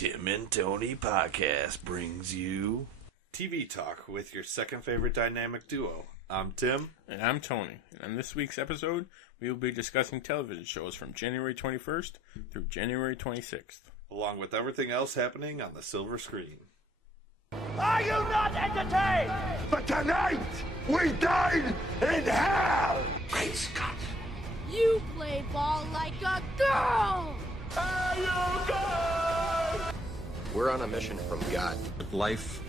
Tim and Tony podcast brings you TV Talk with your second favorite dynamic duo. I'm Tim. And I'm Tony. And on this week's episode, we will be discussing television shows from January 21st through January 26th. Along with everything else happening on the silver screen. Are you not entertained? But tonight, we dine in hell! Great Scott. You play ball like a girl! Are you good? We're on a mission from God. Life,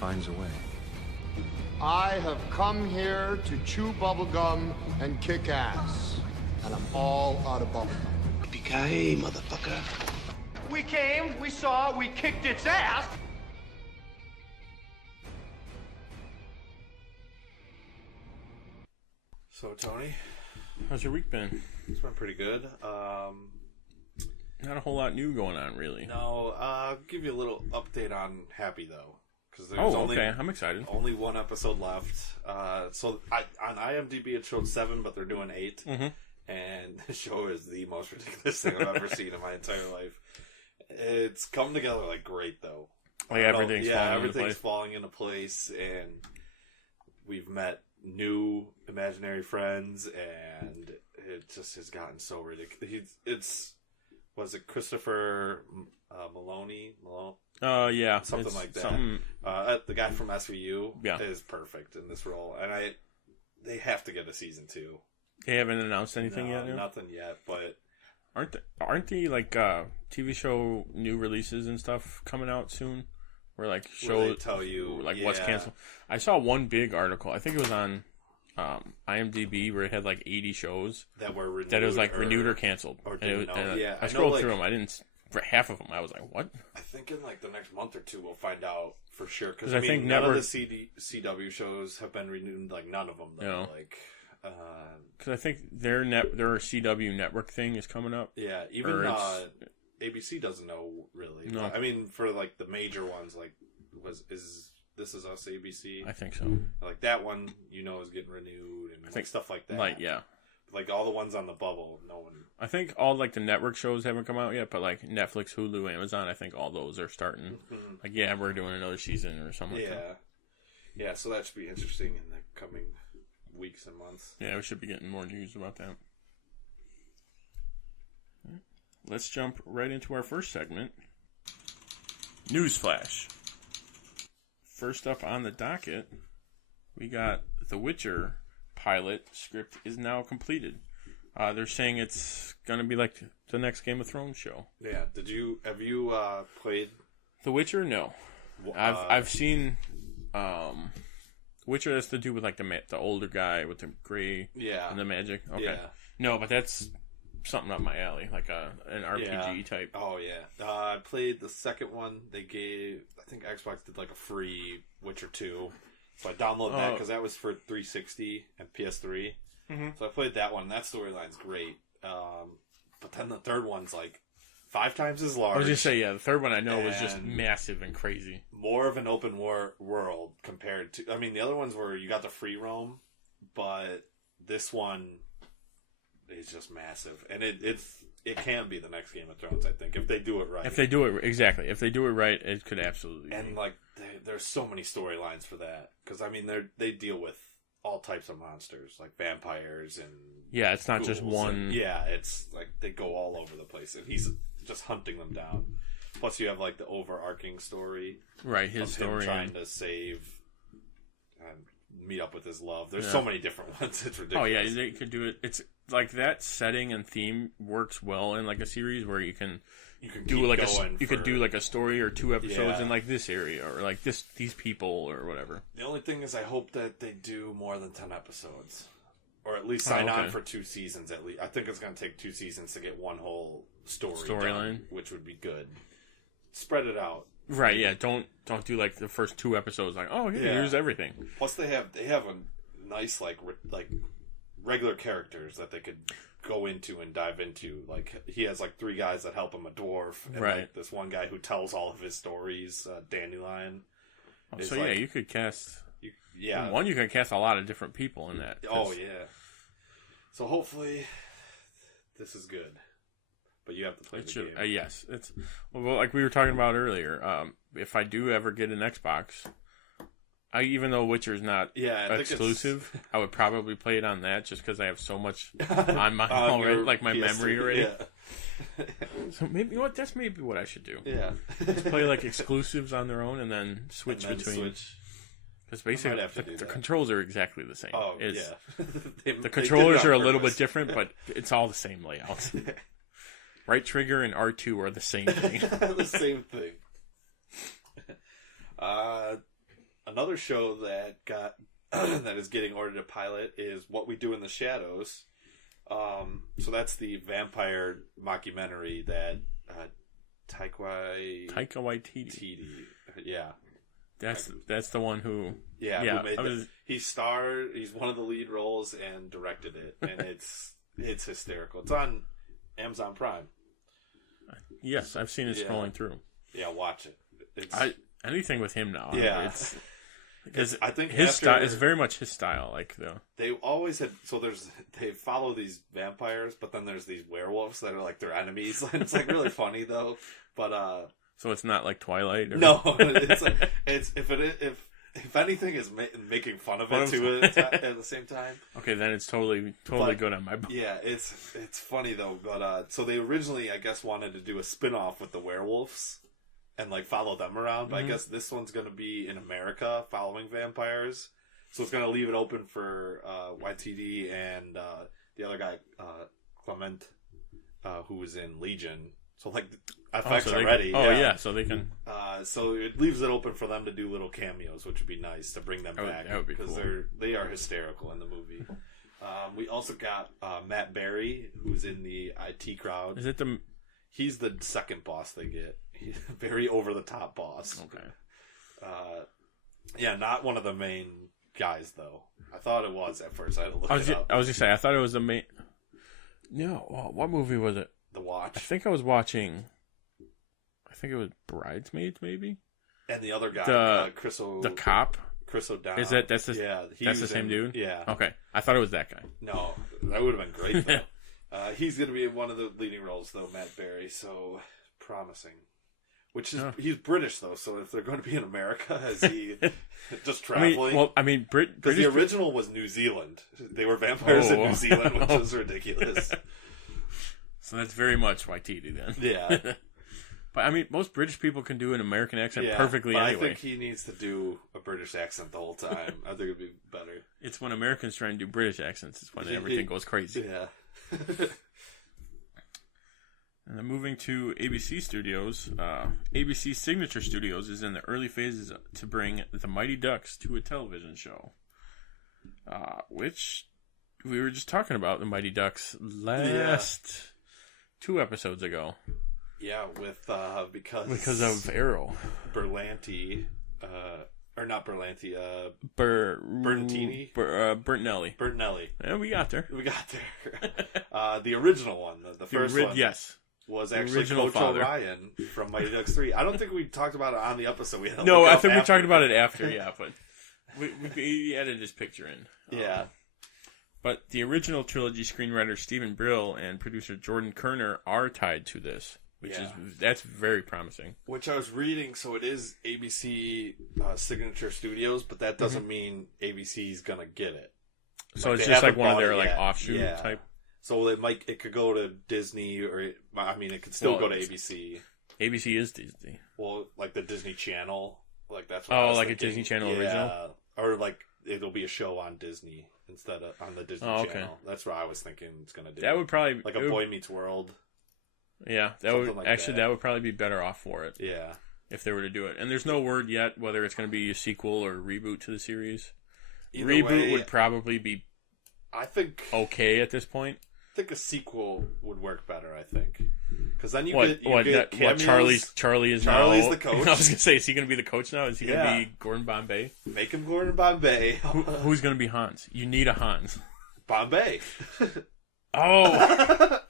finds a way. I have come here to chew bubblegum and kick ass. And I'm all out of bubblegum. Yippee-ki-yay, motherfucker. We came, we saw, we kicked its ass. So, Tony, How's your week been? it's been pretty good. Not a whole lot new going on, really. No, I'll give you a little update on Happy, though. Because there's Okay. I'm excited. only one episode left. On IMDb it showed 7, but they're doing 8. Mm-hmm. And the show is the most ridiculous thing I've ever seen in my entire life. It's come together like great, though. Like everything's falling into everything's place. falling into place, and we've met new imaginary friends, and it just has gotten so ridiculous. Was it Christopher Maloney? Yeah. Something it's like that. The guy from SVU Yeah. is perfect in this role, and they have to get a season 2. They haven't announced anything yet? No? Nothing yet, but Aren't the like TV show new releases and stuff coming out soon? Where like they tell you like what's canceled. I saw one big article. I think it was on IMDb where it had like 80 shows that were renewed, that it was like renewed or canceled. Or and I I scrolled know, through them. I didn't. For half of them, I was like, "What?" I think in like the next month or two, we'll find out for sure. Because I think none of the CW shows have been renewed. Like none of them. Though. No. Like, because I think their CW network thing is coming up. Yeah, even ABC doesn't know really. No. I mean, for like the major ones, like is This Is Us ABC? I think so. Like that one, is getting renewed and I think stuff like that. Like yeah. Like all the ones on the bubble, no one. I think all like the network shows haven't come out yet, but like Netflix, Hulu, Amazon, I think all those are starting. Mm-hmm. Like yeah, we're doing another season or something. Yeah, like that. Yeah. So that should be interesting in the coming weeks and months. Yeah, we should be getting more news about that. Let's jump right into our first segment. Newsflash. First up on the docket, we got The Witcher pilot script is now completed. They're saying it's going to be like the next Game of Thrones show. Yeah. Have you played The Witcher? No. I've seen Witcher has to do with like the older guy with the gray and the magic. Okay. Yeah. No, but that's something up my alley, like an RPG type. Oh yeah. I played the second one. I think Xbox did like a free Witcher 2. So I downloaded that because that was for 360 and PS3. Mm-hmm. So I played that one. That storyline's great. But then the third one's like 5 times as large. I was just say the third one I know was just massive and crazy. More of an open world compared to. I mean, the other ones were you got the free roam, but this one is just massive, and it can be the next Game of Thrones. I think if they do it right. If they do it right, it could absolutely. And be. like, there's so many storylines for that because I mean they deal with all types of monsters like vampires and it's not just one. It's like they go all over the place, and he's just hunting them down. Plus, you have like the overarching story, right? His story him trying to save and meet up with his love. There's so many different ones. It's ridiculous. Oh yeah, they could do it. It's like that setting and theme works well in like a series where you can do like could do like a story or 2 episodes in like this area or like these people or whatever. The only thing is I hope that they do more than 10 episodes. Or at least sign on for 2 seasons at least. I think it's going to take 2 seasons to get one whole storyline, which would be good. Spread it out. Right, yeah. Don't do like the first 2 episodes like, oh, here's everything. Plus they have a nice like regular characters that they could go into and dive into. Like he has like 3 guys that help him, a dwarf, and like this one guy who tells all of his stories, Dandelion. So you could cast. Yeah, you can cast a lot of different people in that. Oh yeah. So hopefully, this is good. but you have to play the game. Yes, it's well, like we were talking about earlier. If I do ever get an Xbox, even though Witcher's not exclusive, I would probably play it on that just because I have so much on my already, like my PS3, memory already. Yeah. So maybe that's maybe what I should do. Yeah, just play like exclusives on their own and then switch between. Because basically, the controls are exactly the same. Oh, yeah. The controllers are a little bit different, but it's all the same layout. Right trigger and R2 are the same thing. The same thing. Another show that that is getting ordered to pilot is What We Do in the Shadows. So that's the vampire mockumentary that Taika Waititi. Yeah. That's the one who who made He's one of the lead roles and directed it, and it's hysterical. It's on Amazon Prime. Yes, I've seen it scrolling through. Yeah, watch it. Anything with him now. Yeah, because I think his style is very much his style. Like though they always had. So they follow these vampires, but then there's these werewolves that are like their enemies. And it's like really funny though. But so it's not like Twilight. Or... No, it's if anything is making fun of it too at the same time. Okay, then it's totally good on my book. Yeah, it's funny though. But so they originally, I guess, wanted to do a spin-off with the werewolves and like follow them around. But I guess this one's going to be in America following vampires. So it's going to leave it open for YTD and the other guy, Clement, who was in Legion. So like FX already. So they can. So it leaves it open for them to do little cameos, which would be nice to bring them back. That would be cool. Because they are hysterical in the movie. We also got Matt Berry, who's in the IT crowd. Is it the? He's the second boss they get. He's a very over the top boss. Okay. Not one of the main guys though. I thought it was at first. I had to look it up. I was gonna say I thought it was the main. No, what movie was it? The Watch. I think I was watching. I think it was Bridesmaids, maybe. And the other guy, the cop. Chris O'Donnell. Is that that's the same dude? Yeah. Okay, I thought it was that guy. No, that would have been great though. He's going to be in one of the leading roles though, Matt Berry. So promising. Which is he's British though, so if they're going to be in America, is he just traveling? Because the original was New Zealand. They were vampires in New Zealand, which is ridiculous. So that's very much Waititi then. Yeah. But I mean, most British people can do an American accent perfectly but anyway. I think he needs to do a British accent the whole time. I think it'd be better. It's when Americans try and do British accents, it's when everything goes crazy. Yeah. And then moving to ABC Studios, ABC Signature Studios is in the early phases to bring The Mighty Ducks to a television show. Which we were just talking about The Mighty Ducks last 2 episodes ago. Yeah, with because of Arrow. Berlanti, or not Berlanti, Bertantini? Bertinelli. Bertinelli. Yeah, we got there. The original one, the first one. Yes. Was actually Coach O'Ryan from Mighty Ducks 3. I don't think we talked about it on the episode. I think we talked about it after, but we added this picture in. Yeah. But the original trilogy screenwriter Stephen Brill and producer Jordan Kerner are tied to this, that's very promising. Which I was reading, so it is ABC Signature Studios, but that doesn't mean ABC's going to get it. So it's just like one of their offshoot type. So it could go to Disney, or it could still go to ABC. ABC is Disney. Well, like the Disney Channel, like that's what I was like thinking. a Disney Channel original, or like it'll be a show on Disney instead of on the Disney Channel. That's what I was thinking it's gonna do. That would probably like a Boy Meets World. Yeah, that would that would probably be better off for it. Yeah, if they were to do it, and there's no word yet whether it's going to be a sequel or a reboot to the series. Either reboot way, would probably be, I think, okay at this point. I think a sequel would work better. I think because then you get cameos. Charlie's the coach. I was gonna say, is he gonna be the coach now? Is he gonna be Gordon Bombay? Make him Gordon Bombay. Who's gonna be Hans? You need a Hans. Bombay. Oh.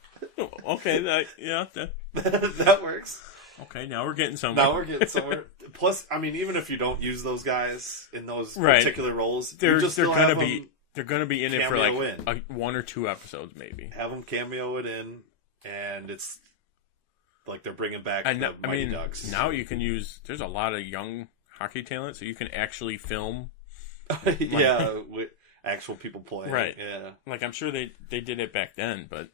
Okay. That works. Okay, now we're getting somewhere. Plus, I mean, even if you don't use those guys in those particular roles, they're gonna be in it for like 1 or 2 episodes, maybe. Have them cameo it in, and it's like they're bringing back And the Mighty Ducks. now you can use. There's a lot of young hockey talent, so you can actually film. Yeah, with actual people playing. Right. Yeah. Like I'm sure they did it back then, but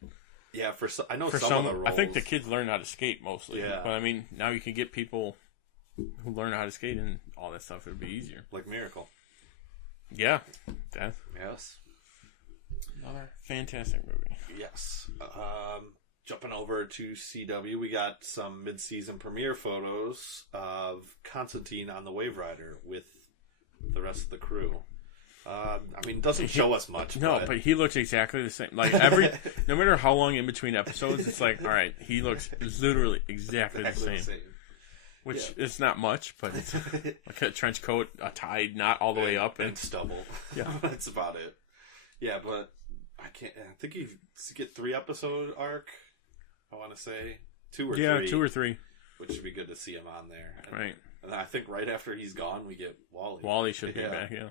Yeah, I know for some of the roles. I think the kids learn how to skate mostly. Yeah. But I mean, now you can get people who learn how to skate and all that stuff. It would be easier. Like Miracle. Yeah. That, Yes. another fantastic movie. Yes. Jumping over to CW, we got some mid-season premiere photos of Constantine on the Wave Rider with the rest of the crew. I mean, it doesn't show us much. No, but he looks exactly the same. Like no matter how long in between episodes, it's like, all right, he looks literally exactly the same. Which is not much, but it's like a trench coat, a tie, not all the way up, and stubble. Yeah, that's about it. Yeah, but I think you get 3-episode arc. I want to say 2 or 3. Yeah, 2 or 3. Which should be good to see him on there. Right. And I think right after he's gone, we get Wally. Wally should be back. Yeah.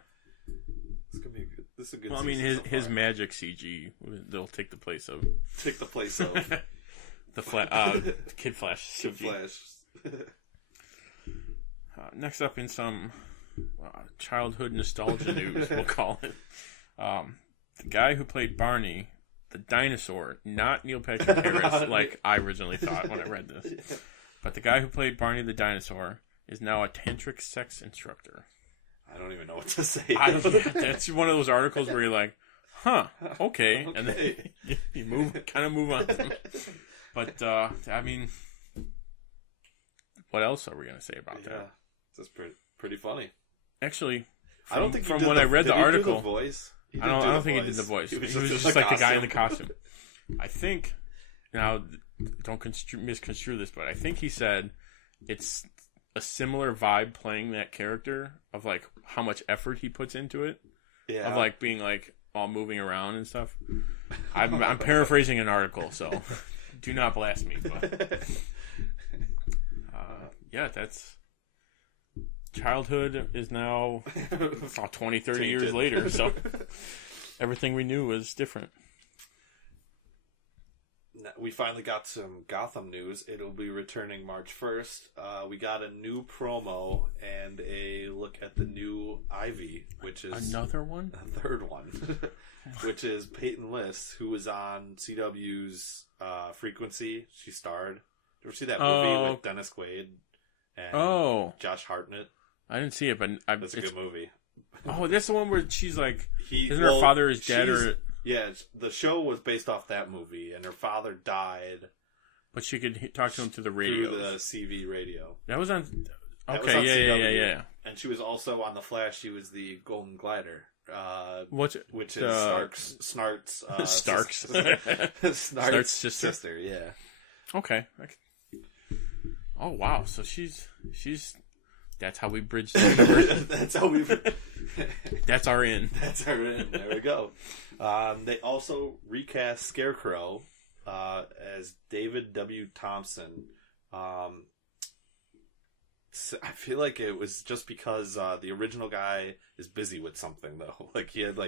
It's gonna be good. This is a good. Well, I mean, his magic CG, they'll take the place of the Kid Flash CG. Kid Flash. Next up, in some childhood nostalgia news, we'll call it, the guy who played Barney, the dinosaur, not Neil Patrick Harris, like I originally thought when I read this, but the guy who played Barney the dinosaur is now a tantric sex instructor. I don't even know what to say. That's one of those articles where you're like, huh, okay. And then you move on. But, I mean, what else are we going to say about that? That's pretty funny. Actually, I don't think from when I read the article, do the voice? I don't think he did the voice. He was just like the guy in the costume. I think, now, don't misconstrue this, but I think he said it's a similar vibe playing that character of like how much effort he puts into it. Yeah. Of like being like all moving around and stuff. I'm paraphrasing an article, so do not blast me. But yeah, that's childhood is now 20, 30 years later, so everything we knew was different. We finally got some Gotham news. It'll be returning March 1st. We got a new promo and a look at the new Ivy, which is... Another one? A third one. Which is Peyton List, who was on CW's Frequency. She starred. Did you ever see that movie with Dennis Quaid and Josh Hartnett? I didn't see it, but... That's a good movie. Oh, that's the one where she's like... her father is dead or... Yeah, the show was based off that movie, and her father died. But she could talk to him through the radio. Through the CV radio. That was on... Okay, was on CW. Yeah. And she was also on The Flash. She was the Golden Glider. Which is Snart's... Stark's. Snart's sister, yeah. Okay. Oh, wow. So she's... That's how we bridge the universe. That's our in. That's our in. There we go. They also recast Scarecrow as David W. Thompson. I feel like it was just because the original guy is busy with something, though. Like he had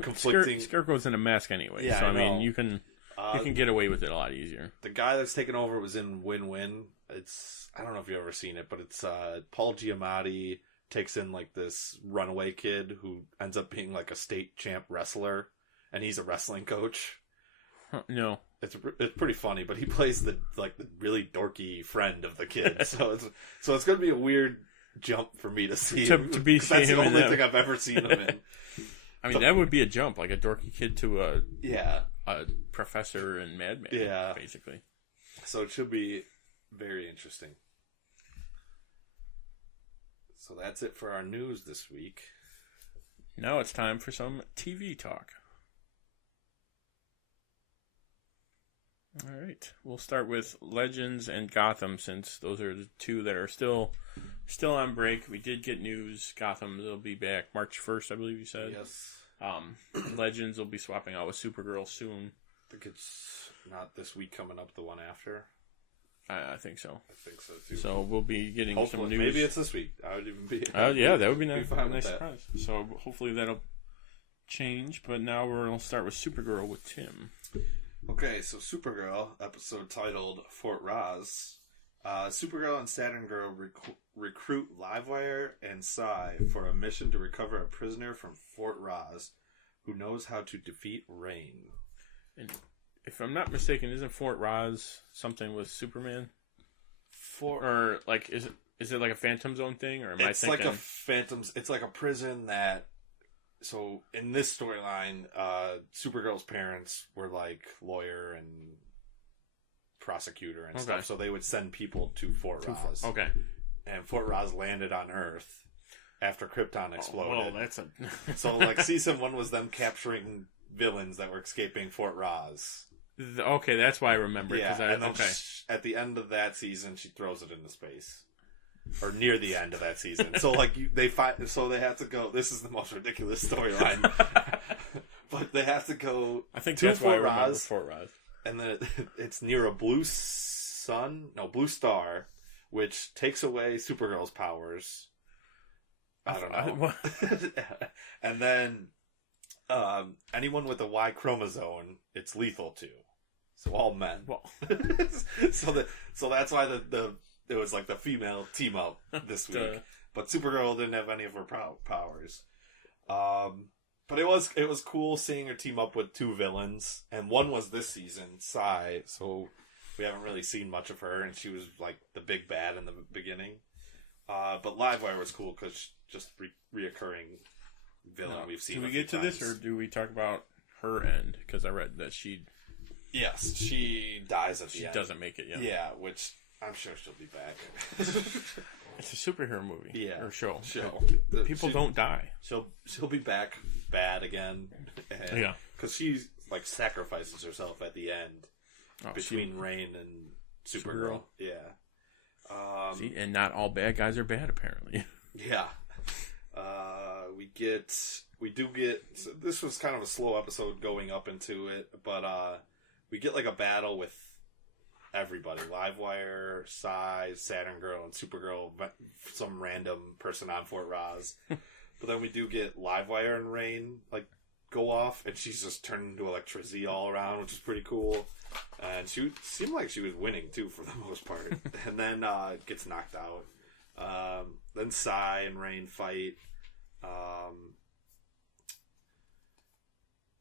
conflicting. Scarecrow's in a mask anyway, so I mean you can get away with it a lot easier. The guy that's taken over was in Win-Win. I don't know if you've ever seen it, but it's Paul Giamatti takes in like this runaway kid who ends up being like a state champ wrestler, and he's a wrestling coach. No, it's pretty funny, but he plays the really dorky friend of the kid. So it's going to be a weird jump for me to see to him. Be that's him the only thing I've ever seen him in. I mean, that would be a jump, like a dorky kid to a professor and madman. Yeah, basically. So it should be very interesting. So that's it for our news this week. Now it's time for some TV talk. All right, we'll start with Legends and Gotham, since those are the two that are still on break. We did get news. Gotham will be back March 1st, I believe you said. Yes. Legends will be swapping out with Supergirl soon. I think it's not this week coming up, the one after. I think so. I think so too. So we'll be getting hopefully, some news. Maybe it's this week. I would even be. Yeah, that would be nice. Fine Nice surprise. So hopefully that'll change. But now we'll start with Supergirl with Tim. Okay, so Supergirl, episode titled Fort Roz. Supergirl and Saturn Girl recruit Livewire and Psi for a mission to recover a prisoner from Fort Roz who knows how to defeat Rain. And if I'm not mistaken, isn't Fort Roz something with Superman? Or like is it like a Phantom Zone thing, or am I thinking? It's like a Phantom's. It's like a prison that. So in this storyline, Supergirl's parents were like lawyer and prosecutor and stuff, so they would send people to Fort Roz. Okay. And Fort Roz landed on Earth after Krypton exploded. Well, that's a. So like season 1 was them capturing villains that were escaping Fort Roz. Okay, that's why I remember. Yeah, and then okay. At the end of that season, she throws it into space, or near the end of that season. So like they have to go. This is the most ridiculous storyline, but they have to go. I think to that's why I Fort remember Roz, Fort Roz. and then it's near a blue star, which takes away Supergirl's powers. I don't know. And then anyone with a Y chromosome, it's lethal to. So all men. Well. so that's why it was like the female team up this week. But Supergirl didn't have any of her powers. But it was cool seeing her team up with 2 villains, and one was this season, Psi. So we haven't really seen much of her, and she was like the big bad in the beginning. But Livewire was cool because just reoccurring villain we've seen. Do we get to this, or do we talk about her end? Because I read that Yes, she dies at the end. She doesn't make it yet. Yeah, which I'm sure she'll be back. It's a superhero movie. Yeah. Or show. People don't die. She'll be back bad again. Yeah. Because she like sacrifices herself at the end between Rain and Supergirl. Yeah. See, and not all bad guys are bad, apparently. Yeah. We do get. So this was kind of a slow episode going up into it, but we get like a battle with everybody: Livewire, Psi, Saturn Girl, and Supergirl. Some random person on Fort Roz. But then we do get Livewire and Rain like go off, and she's just turned into electricity all around, which is pretty cool. And she seemed like she was winning too for the most part. And then gets knocked out. Then Psi and Rain fight.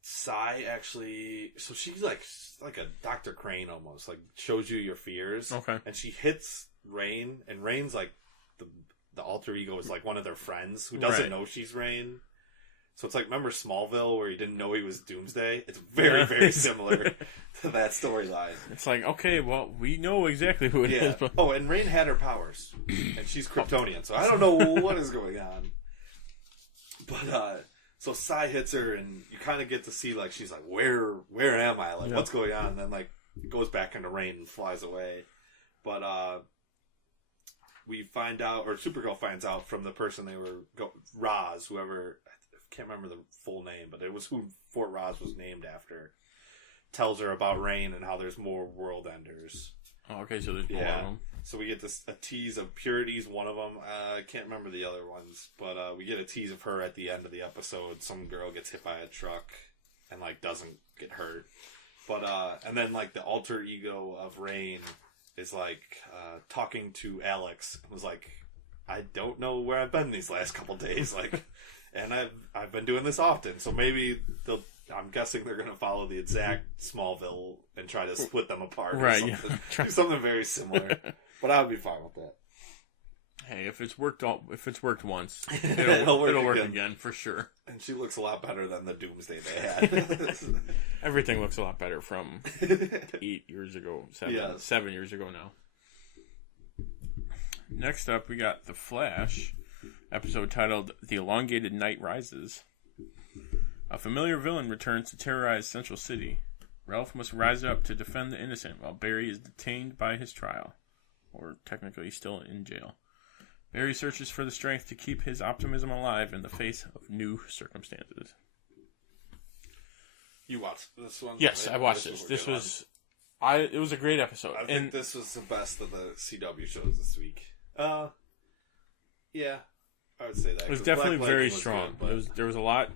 Psi actually, so she's like a Dr. Crane almost, like shows you your fears. Okay. And she hits Rain, and Rain's like the alter ego is like one of their friends who doesn't know she's Rain. So it's like, remember Smallville where he didn't know he was Doomsday? It's very, very similar to that storyline. It's like, okay, well, we know exactly who it is. But... Oh, and Rain had her powers. And she's Kryptonian, so I don't know what is going on. But, so Psi hits her, and you kind of get to see, like, she's like, where am I? Like, what's going on? And then, like, goes back into Rain and flies away. But, we find out, or Supergirl finds out from the person they were, Roz, whoever... Can't remember the full name, but it was who Fort Roz was named after. Tells her about Rain and how there's more world enders. Oh, okay, so there's more of them. So we get a tease of Purity's one of them. I can't remember the other ones, but we get a tease of her at the end of the episode. Some girl gets hit by a truck and like doesn't get hurt, but and then like the alter ego of Rain is like talking to Alex. Was like, I don't know where I've been these last couple days, like. And I've been doing this often, so maybe I'm guessing they're going to follow the exact Smallville and try to split them apart. Right, or something. Do something very similar. But I would be fine with that. Hey, if it's worked once, it'll work again for sure. And she looks a lot better than the Doomsday they had. Everything looks a lot better from 8 years ago, 7 years ago now. Next up, we got The Flash. Episode titled The Elongated Night Rises. A familiar villain returns to terrorize Central City. Ralph must rise up to defend the innocent while Barry is detained by his trial. Or technically still in jail. Barry searches for the strength to keep his optimism alive in the face of new circumstances. You watched this one? Yes, I watched this. It was a great episode. I think this was the best of the CW shows this week. Yeah. I would say that. It was definitely very strong. Good, there was a lot.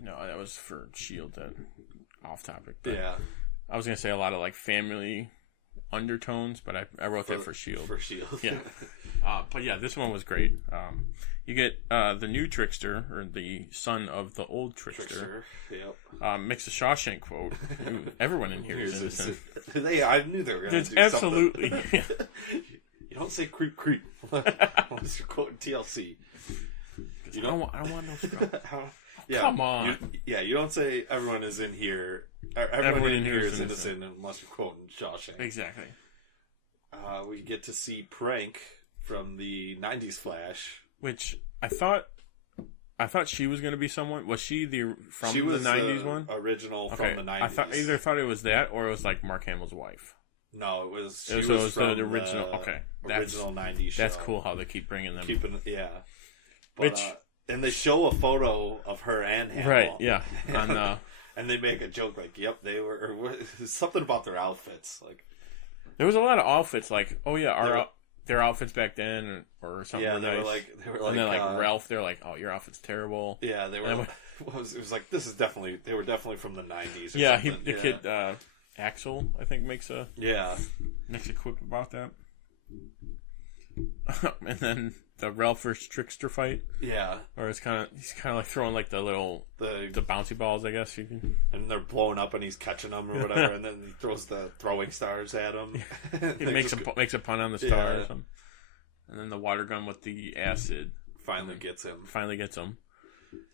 No, that was for S.H.I.E.L.D. that off topic. But Yeah. I was gonna say a lot of like family undertones, but I wrote that for S.H.I.E.L.D. For S.H.I.E.L.D. Yeah. But yeah, this one was great. You get the new Trickster, or the son of the old Trickster. Yep. Makes a Shawshank quote. Everyone in here is innocent. I knew they were going to do absolutely. something. You don't say creep creep unless you're quoting TLC. I don't want no scrub. Yeah, come on. You don't say everyone is in here. Everyone in here is innocent unless you're quoting Shawshank. Exactly. We get to see Prank from the 90s Flash. Which I thought she was going to be someone. Was she the 90s one? Original from the 90s. I either thought it was that or it was like Mark Hamill's wife. No, it was. It was from the original. Okay, original 90s show. That's cool how they keep bringing them. But, and they show a photo of her and Hamill. Right. Yeah. And they make a joke like, "Yep, they were." Or something about their outfits. Like there was a lot of outfits. Like, oh yeah, their outfits back then, or something. Yeah, nice. they were like, and then like Ralph, they're like, "Oh, your outfit's terrible." Yeah, they were. It was like they were definitely from the 90s. Or yeah, something. the kid Axel, I think, makes a quip about that. And then the Ralph versus Trickster fight. Yeah, or he's kind of like throwing like the bouncy balls, I guess you can. And they're blowing up, and he's catching them or whatever, and then he throws the throwing stars at him. He makes a pun on the star or something. And then the water gun with the acid finally gets him.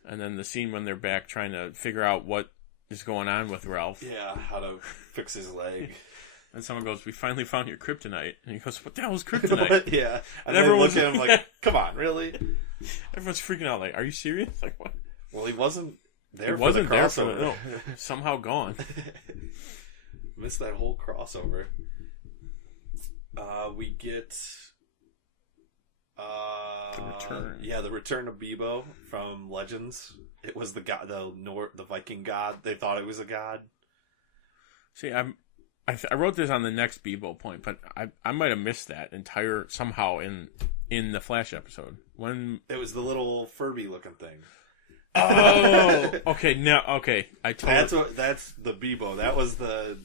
And then the scene when they're back trying to figure out what is going on with Ralph. Yeah, how to fix his leg. And someone goes, "We finally found your kryptonite." And he goes, "What the hell is kryptonite?" Yeah. And everyone's looking at him like, "Come on, really?" Everyone's freaking out like, "Are you serious?" Like, what? Well, he wasn't there. No, somehow gone. Missed that whole crossover. We get the return. Yeah, the return of Bebo from Legends. It was the god, the Viking god. They thought it was a god. See, I wrote this on the next Bebo point, but I might have missed that entire somehow in the Flash episode when it was the little Furby looking thing. Oh, okay. I totally. That's the Bebo. That was the.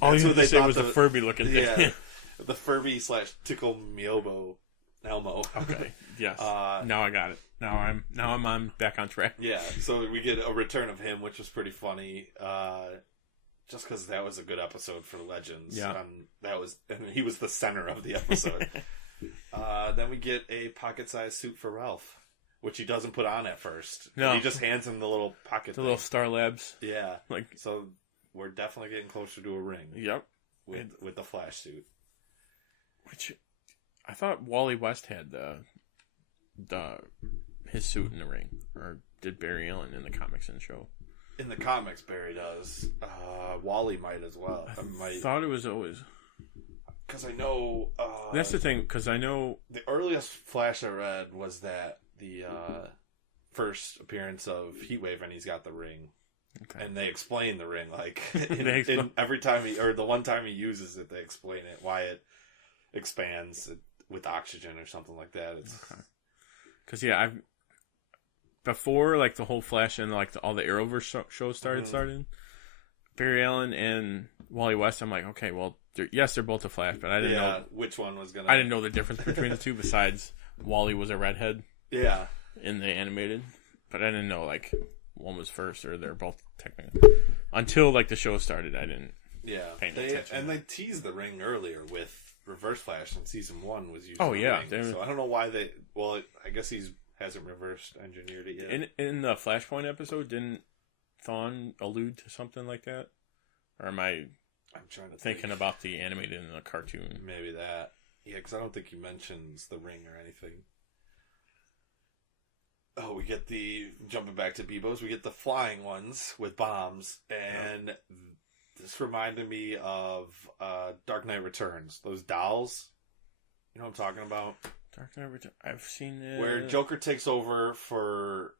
All that's you what had to they say thought was the Furby looking thing. Yeah, the Furby / Tickle Miobo Elmo. Okay. Yes. Now I got it. Now I'm back on track. Yeah. So we get a return of him, which was pretty funny. Just because that was a good episode for Legends. Yeah. And he was the center of the episode. Then we get a pocket-sized suit for Ralph, which he doesn't put on at first. No. He just hands him the little pocket thing. Little Star Labs. Yeah. Like, so we're definitely getting closer to a ring. Yep. With the Flash suit. Which I thought Wally West had his suit in the ring, or did Barry Allen in the comics and show? In the comics, Barry does. Wally might as well. I thought it was always. Because I know. That's the thing, because I know. The earliest Flash I read was that the first appearance of Heatwave, and he's got the ring. Okay. And they explain the ring, like, every time the one time he uses it, they explain it, why it expands with oxygen or something like that. Okay. Because, before, like, the whole Flash and, like, all the Arrowverse shows started, Barry Allen and Wally West, I'm like, okay, well, they're both a Flash, but I didn't know which one was gonna. I didn't know the difference between the two. Besides, Wally was a redhead. Yeah. In the animated, but I didn't know like one was first or they're both technically. Until like the show started, I didn't. Yeah. Pay attention. And they teased the ring earlier with Reverse Flash in season 1 was using. Oh yeah. The ring. So I don't know why they. Well, I guess hasn't reverse engineered it yet. In the Flashpoint episode, didn't Thawne allude to something like that? Or am I'm trying to thinking about the animated in the cartoon. Maybe that. Yeah, because I don't think he mentions the ring or anything. Oh, we get jumping back to Bebo's, we get the flying ones with bombs, and this reminded me of Dark Knight Returns. Those dolls. You know what I'm talking about? Dark Knight Returns. I've seen it. Where Joker takes over for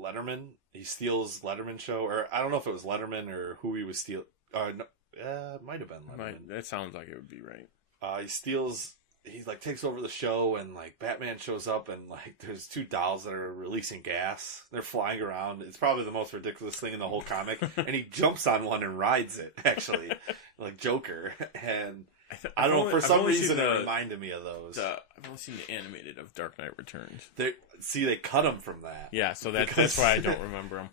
Letterman. He steals Letterman's show, or I don't know if it was Letterman or who he was stealing. No, it might have been Letterman. That sounds like it would be right. He steals he like takes over the show, and like Batman shows up, and like there's 2 dolls that are releasing gas. They're flying around. It's probably the most ridiculous thing in the whole comic. And he jumps on one and rides it, actually, like Joker. And I don't know, for some reason it reminded me of those. I've only seen the animated of Dark Knight Returns. They cut him from that. Yeah, so that's why I don't remember him.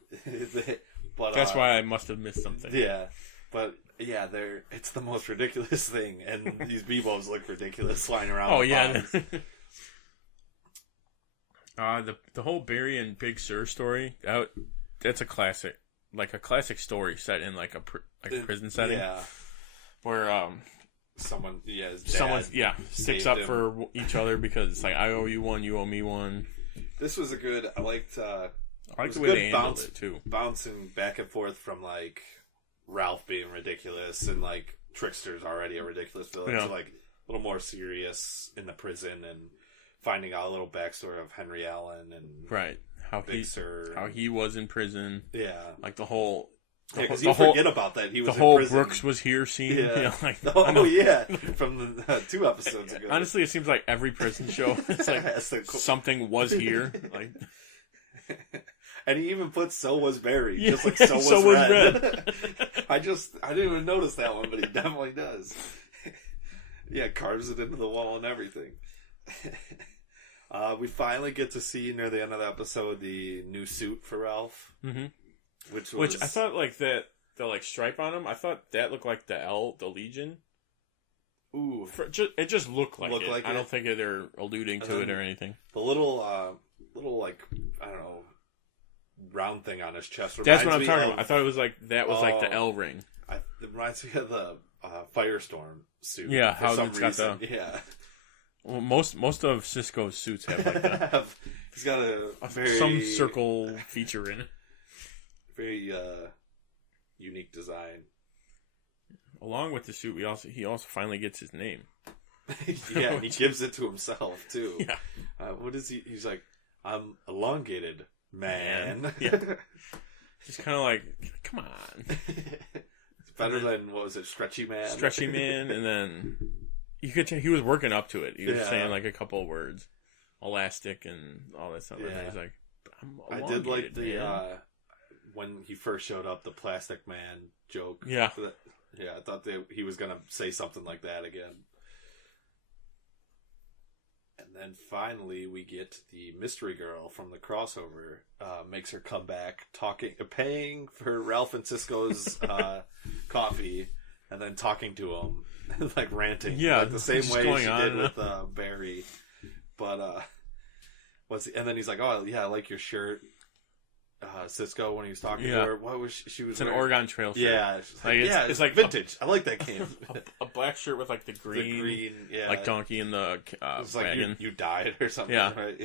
But that's why I must have missed something. Yeah, but yeah, it's the most ridiculous thing, and these Bebos look ridiculous flying around. Oh yeah. The whole Barry and Big Sur story, that's a classic, like a classic story set in like a prison setting. Yeah, where someone sticks up for each other because it's like, I owe you one, you owe me one. This was a good. I liked the way they handled it too, bouncing back and forth from like Ralph being ridiculous and like Trickster's already a ridiculous villain to like a little more serious in the prison, and finding out a little backstory of Henry Allen and how he was in prison. Yeah, like the whole. Because you forget about that. He was the whole in prison. Brooks was here scene. Yeah. From the 2 episodes ago. Honestly, it seems like every prison show, it's like something was here. Like, and he even puts "so was Barry," yeah, just like "so was Red." I didn't even notice that one, but he definitely does. Yeah, carves it into the wall and everything. We finally get to see near the end of the episode the new suit for Ralph. Mm-hmm. Which I thought like the like stripe on him. I thought that looked like the Legion. Ooh, it just looked like it. Like I don't think they're alluding to it or anything. The little like, I don't know, round thing on his chest. That's what I'm talking about. I thought it was like like the L ring. It reminds me of the Firestorm suit. Yeah, how it's got the Well, most of Cisco's suits have like that. He's got some circle feature in it. Very unique design. Along with the suit, he also finally gets his name. Yeah, and he gives it to himself too. Yeah. What is he? He's like, "I'm elongated, man." Yeah. He's kind of like, come on. It's better than, what was it, Stretchy Man? Stretchy Man, and then you could tell he was working up to it. He was saying like a couple of words, elastic and all that stuff. Yeah. And he's like, I did like the when he first showed up, the Plastic Man joke. Yeah. Yeah, I thought he was going to say something like that again. And then finally, we get the mystery girl from the crossover. Makes her come back, paying for Ralph and Cisco's coffee, and then talking to him, like ranting. Yeah, like the same way she did with Barry. But and then he's like, "Oh yeah, I like your shirt." Cisco, when he was talking to her, what was she was? It's wearing? An Oregon Trail shirt. Yeah, it's like vintage. I like that game. A black shirt with like the green yeah, like donkey in the it's wagon. Like you died or something. Yeah, right?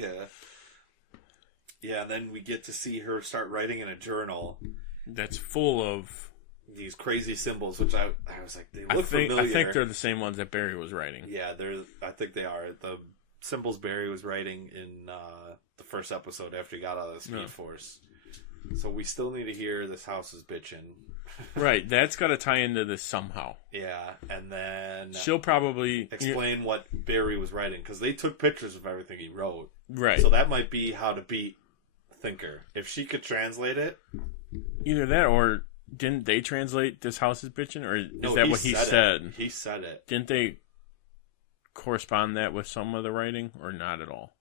Yeah. And then we get to see her start writing in a journal that's full of these crazy symbols, which I was like, they look familiar. I think they're the same ones that Barry was writing. Yeah, I think they are the symbols Barry was writing in the first episode after he got out of the Speed Force. So we still need to hear "This house is bitchin'." Right, that's got to tie into this somehow. Yeah, and then she'll probably explain what Barry was writing, because they took pictures of everything he wrote. Right. So that might be how to beat Thinker. If she could translate it. Either that, or didn't they translate "This house is bitchin'"? Or is that what he said? He said it. Didn't they correspond that with some of the writing, or not at all?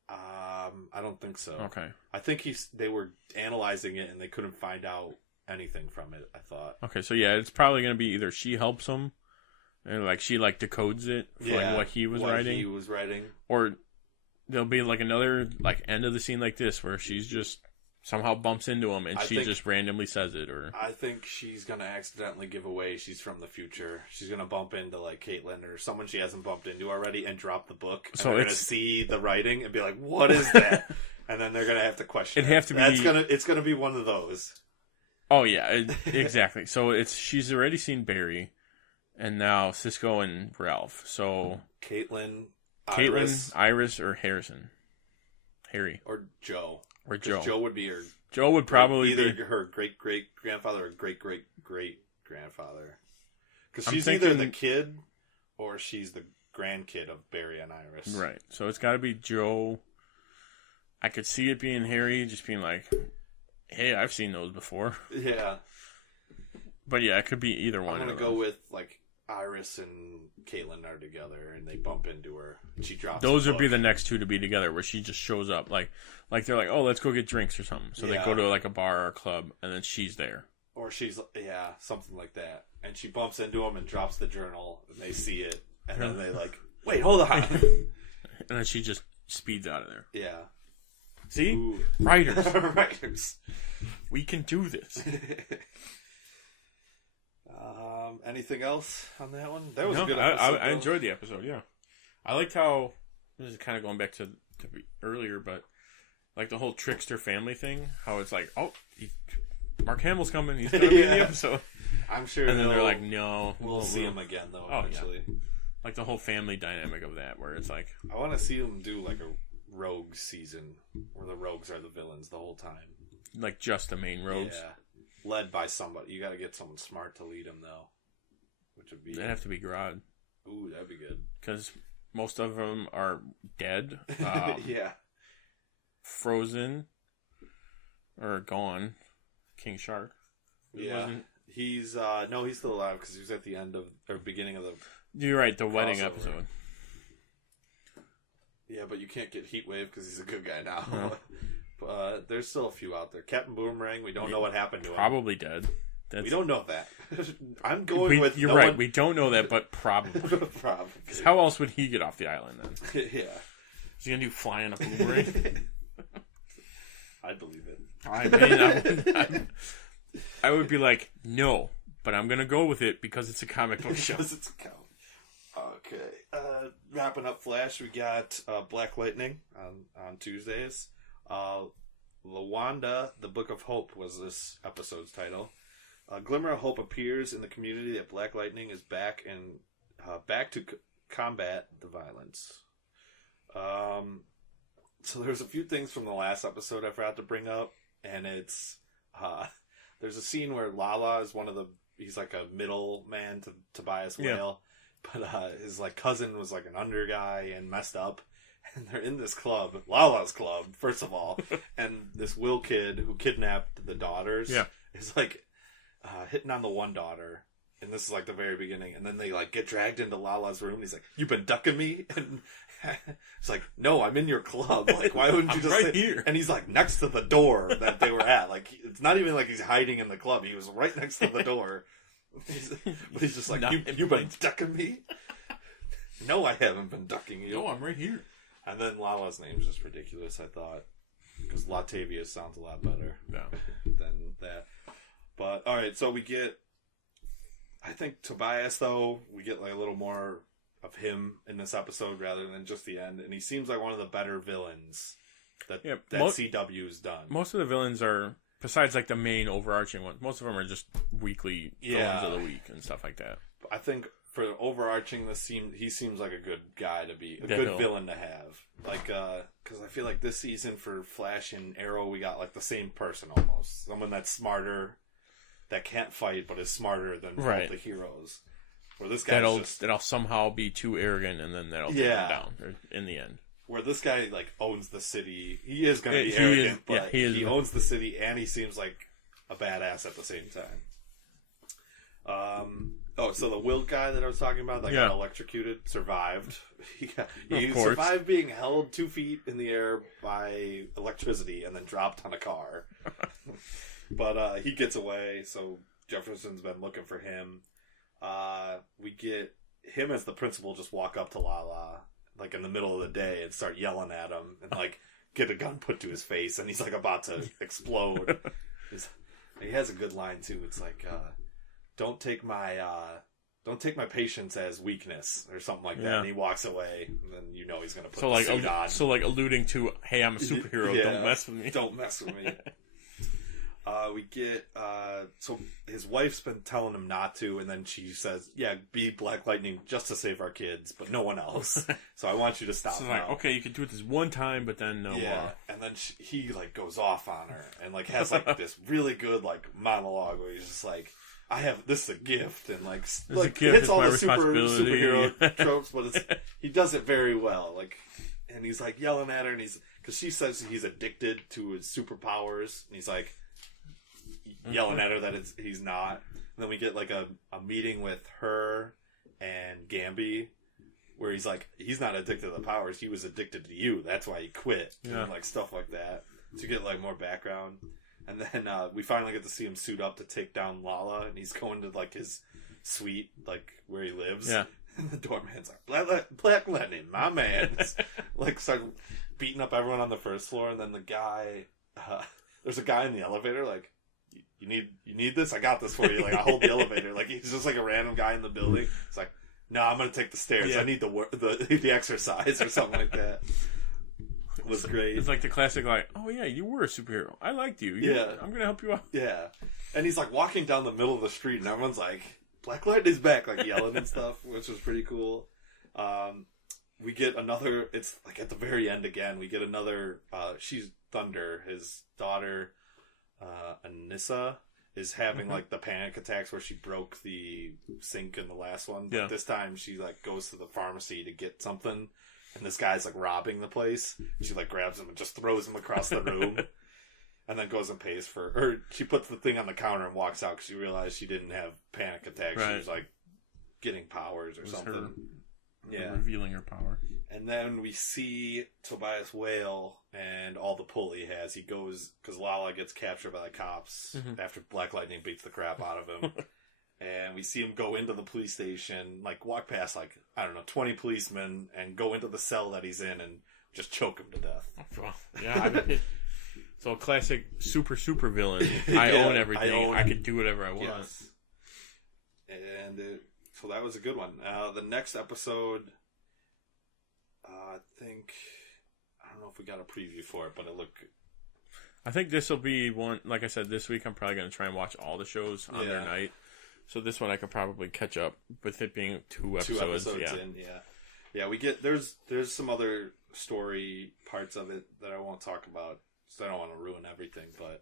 I don't think so. Okay. I think they were analyzing it and they couldn't find out anything from it, I thought. Okay, so yeah, it's probably going to be either she helps him, or like she like decodes it for like what he was writing. Or there'll be like another like end of the scene like this where she's just somehow bumps into him and she just randomly says it. Or I think she's going to accidentally give away she's from the future. She's going to bump into like Caitlin or someone she hasn't bumped into already and drop the book. And so they're going to see the writing and be like, "What is that?" And then they're going to have to question it. Have to be. It's going to be one of those. Oh yeah, exactly. So she's already seen Barry, and now Cisco and Ralph. So Caitlin, Iris, or Harry, or Joe. Or Joe. Joe would be her. Joe would probably either be her great great grandfather or great great great grandfather. Because she's either the kid or she's the grandkid of Barry and Iris. Right. So it's got to be Joe. I could see it being Harry, just being like, hey, I've seen those before. Yeah. But yeah, it could be either one. I'm going to go with, like, Iris and Caitlin are together, and they bump into her. And she drops Those would be the next two to be together, where she just shows up. Like they're like, oh, let's go get drinks or something. So they go to, like, a bar or a club, and then she's there. Or she's, something like that. And she bumps into him and drops the journal, and they see it. And then they like, wait, hold on. And then she just speeds out of there. Yeah. See? Ooh. Writers. Writers. We can do this. Anything else on that one? That was a good episode. I enjoyed the episode, yeah. I liked how, this is kind of going back to earlier, but like the whole trickster family thing, how it's like, oh, Mark Hamill's coming, he's going to be in the episode. I'm sure. And then they're like, no. We'll see him again, though, eventually. Yeah. Like the whole family dynamic of that, where it's like... I want to see him do like a rogue season, where the rogues are the villains the whole time. Like just the main rogues? Yeah. Led by somebody. You got to get someone smart to lead him, though. Which would be... That'd have to be Grodd. Ooh, that'd be good. Because most of them are dead. Yeah. Frozen. Or gone. King Shark. Yeah. He's, no, he's still alive because he was at the end of, or beginning of the... You're right, the wedding crossover. episode. Yeah, but you can't get Heatwave because he's a good guy now. No. But there's still a few out there. Captain Boomerang, we don't know what happened to him. Probably dead. We don't know that. I'm going with... You're right, we don't know that, but probably. Probably. Because how else would he get off the island then? Yeah. Is he going to do flying a boomerang? I believe it. I mean, I would be like, no, but I'm going to go with it because it's a comic book show. Because it's a comic. Okay. Wrapping up Flash, we got Black Lightning on Tuesdays. LaWanda, the Book of Hope was this episode's title. A glimmer of hope appears in the community that Black Lightning is back and back to combat the violence. So there's a few things from the last episode I forgot to bring up, and it's there's a scene where Lala is he's like a middleman to Tobias Whale, but his like cousin was like an under guy and messed up. And they're in this club, Lala's club, first of all, and this Will kid who kidnapped the daughters is like hitting on the one daughter, and this is like the very beginning, and then they like get dragged into Lala's room, and he's like, "You've been ducking me?" And it's like, "No, I'm in your club. Like, why wouldn't you just right sit here?" And he's like next to the door that they were at. Like, it's not even like he's hiding in the club. He was right next to the door. But he's just like, "You've been ducking me?" No, I haven't been ducking you. No, I'm right here. And then Lala's name's just ridiculous, I thought. Because Latavia sounds a lot better than that. But, alright, so we get... I think Tobias, though, we get like a little more of him in this episode rather than just the end. And he seems like one of the better villains that CW's done. Most of the villains are, besides like the main overarching ones, most of them are just weekly villains of the week and stuff like that. I think... For overarching he seems like a good guy to be, a good villain to have. Like, because I feel like this season for Flash and Arrow, we got like the same person almost. Someone that's smarter, that can't fight, but is smarter than both the heroes. Where this guy that'll somehow be too arrogant, and then that'll take him down in the end. Where this guy like owns the city. He is going to be arrogant, but he owns the city, and he seems like a badass at the same time. So the Will guy that I was talking about that got electrocuted survived. He survived being held 2 feet in the air by electricity and then dropped on a car. But he gets away, so Jefferson's been looking for him. We get him as the principal just walk up to Lala like in the middle of the day and start yelling at him and like get a gun put to his face, and he's like about to explode. He has a good line too. It's like don't take my patience as weakness or something like that. And he walks away, and then you know he's going to put the suit on. So like alluding to, hey, I'm a superhero, don't mess with me. Don't mess with me. We get so his wife's been telling him not to, and then she says, "Yeah, be Black Lightning just to save our kids, but no one else. So I want you to stop." So like, okay, you can do it this one time, but then no more. And then he like goes off on her and like has like this really good like monologue where he's just like, this is a gift, and like a gift, hits it's all my the responsibility. superhero tropes, but he does it very well. Like, and he's like yelling at her, and because she says he's addicted to his superpowers, and he's like yelling at her that he's not. And then we get like a meeting with her and Gamby, where he's like, he's not addicted to the powers, he was addicted to you. That's why he quit. Yeah. And like stuff like that to get like more background. And then we finally get to see him suit up to take down Lala, and he's going to like his suite, like where he lives. Yeah. And the doorman's like, Black Lightning, my man. Like start beating up everyone on the first floor, and then the guy, there's a guy in the elevator like, you need this? I got this for you. Like I hold the elevator. Like he's just like a random guy in the building. It's like, no, I'm gonna take the stairs. Yeah. I need the exercise or something like that. It was great. It's like the classic, like, oh yeah, you were a superhero. I liked you. Yeah. I'm gonna help you out. Yeah, and he's like walking down the middle of the street, and everyone's like, "Black Lightning's back!" Like yelling and stuff, which was pretty cool. We get another. It's like at the very end again. We get another. She's Thunder. His daughter, Anissa, is having like the panic attacks where she broke the sink in the last one. But this time she like goes to the pharmacy to get something. And this guy's like robbing the place. She like grabs him and just throws him across the room, and then goes and pays for. Or she puts the thing on the counter and walks out because she realized she didn't have panic attacks. Right. She was like getting powers or something. Revealing her power. And then we see Tobias Whale and all the pull he has. He goes because Lala gets captured by the cops after Black Lightning beats the crap out of him. And we see him go into the police station, like walk past, like, I don't know, 20 policemen and go into the cell that he's in and just choke him to death. Well, yeah, I mean, so a classic super villain. I own everything. I can do whatever I want. Yes. And so that was a good one. The next episode, I don't know if we got a preview for it, but it looked... I think this will be one, like I said, this week I'm probably going to try and watch all the shows on their night. So this one I could probably catch up with it being two episodes in. Yeah. We get there's some other story parts of it that I won't talk about, so I don't want to ruin everything. But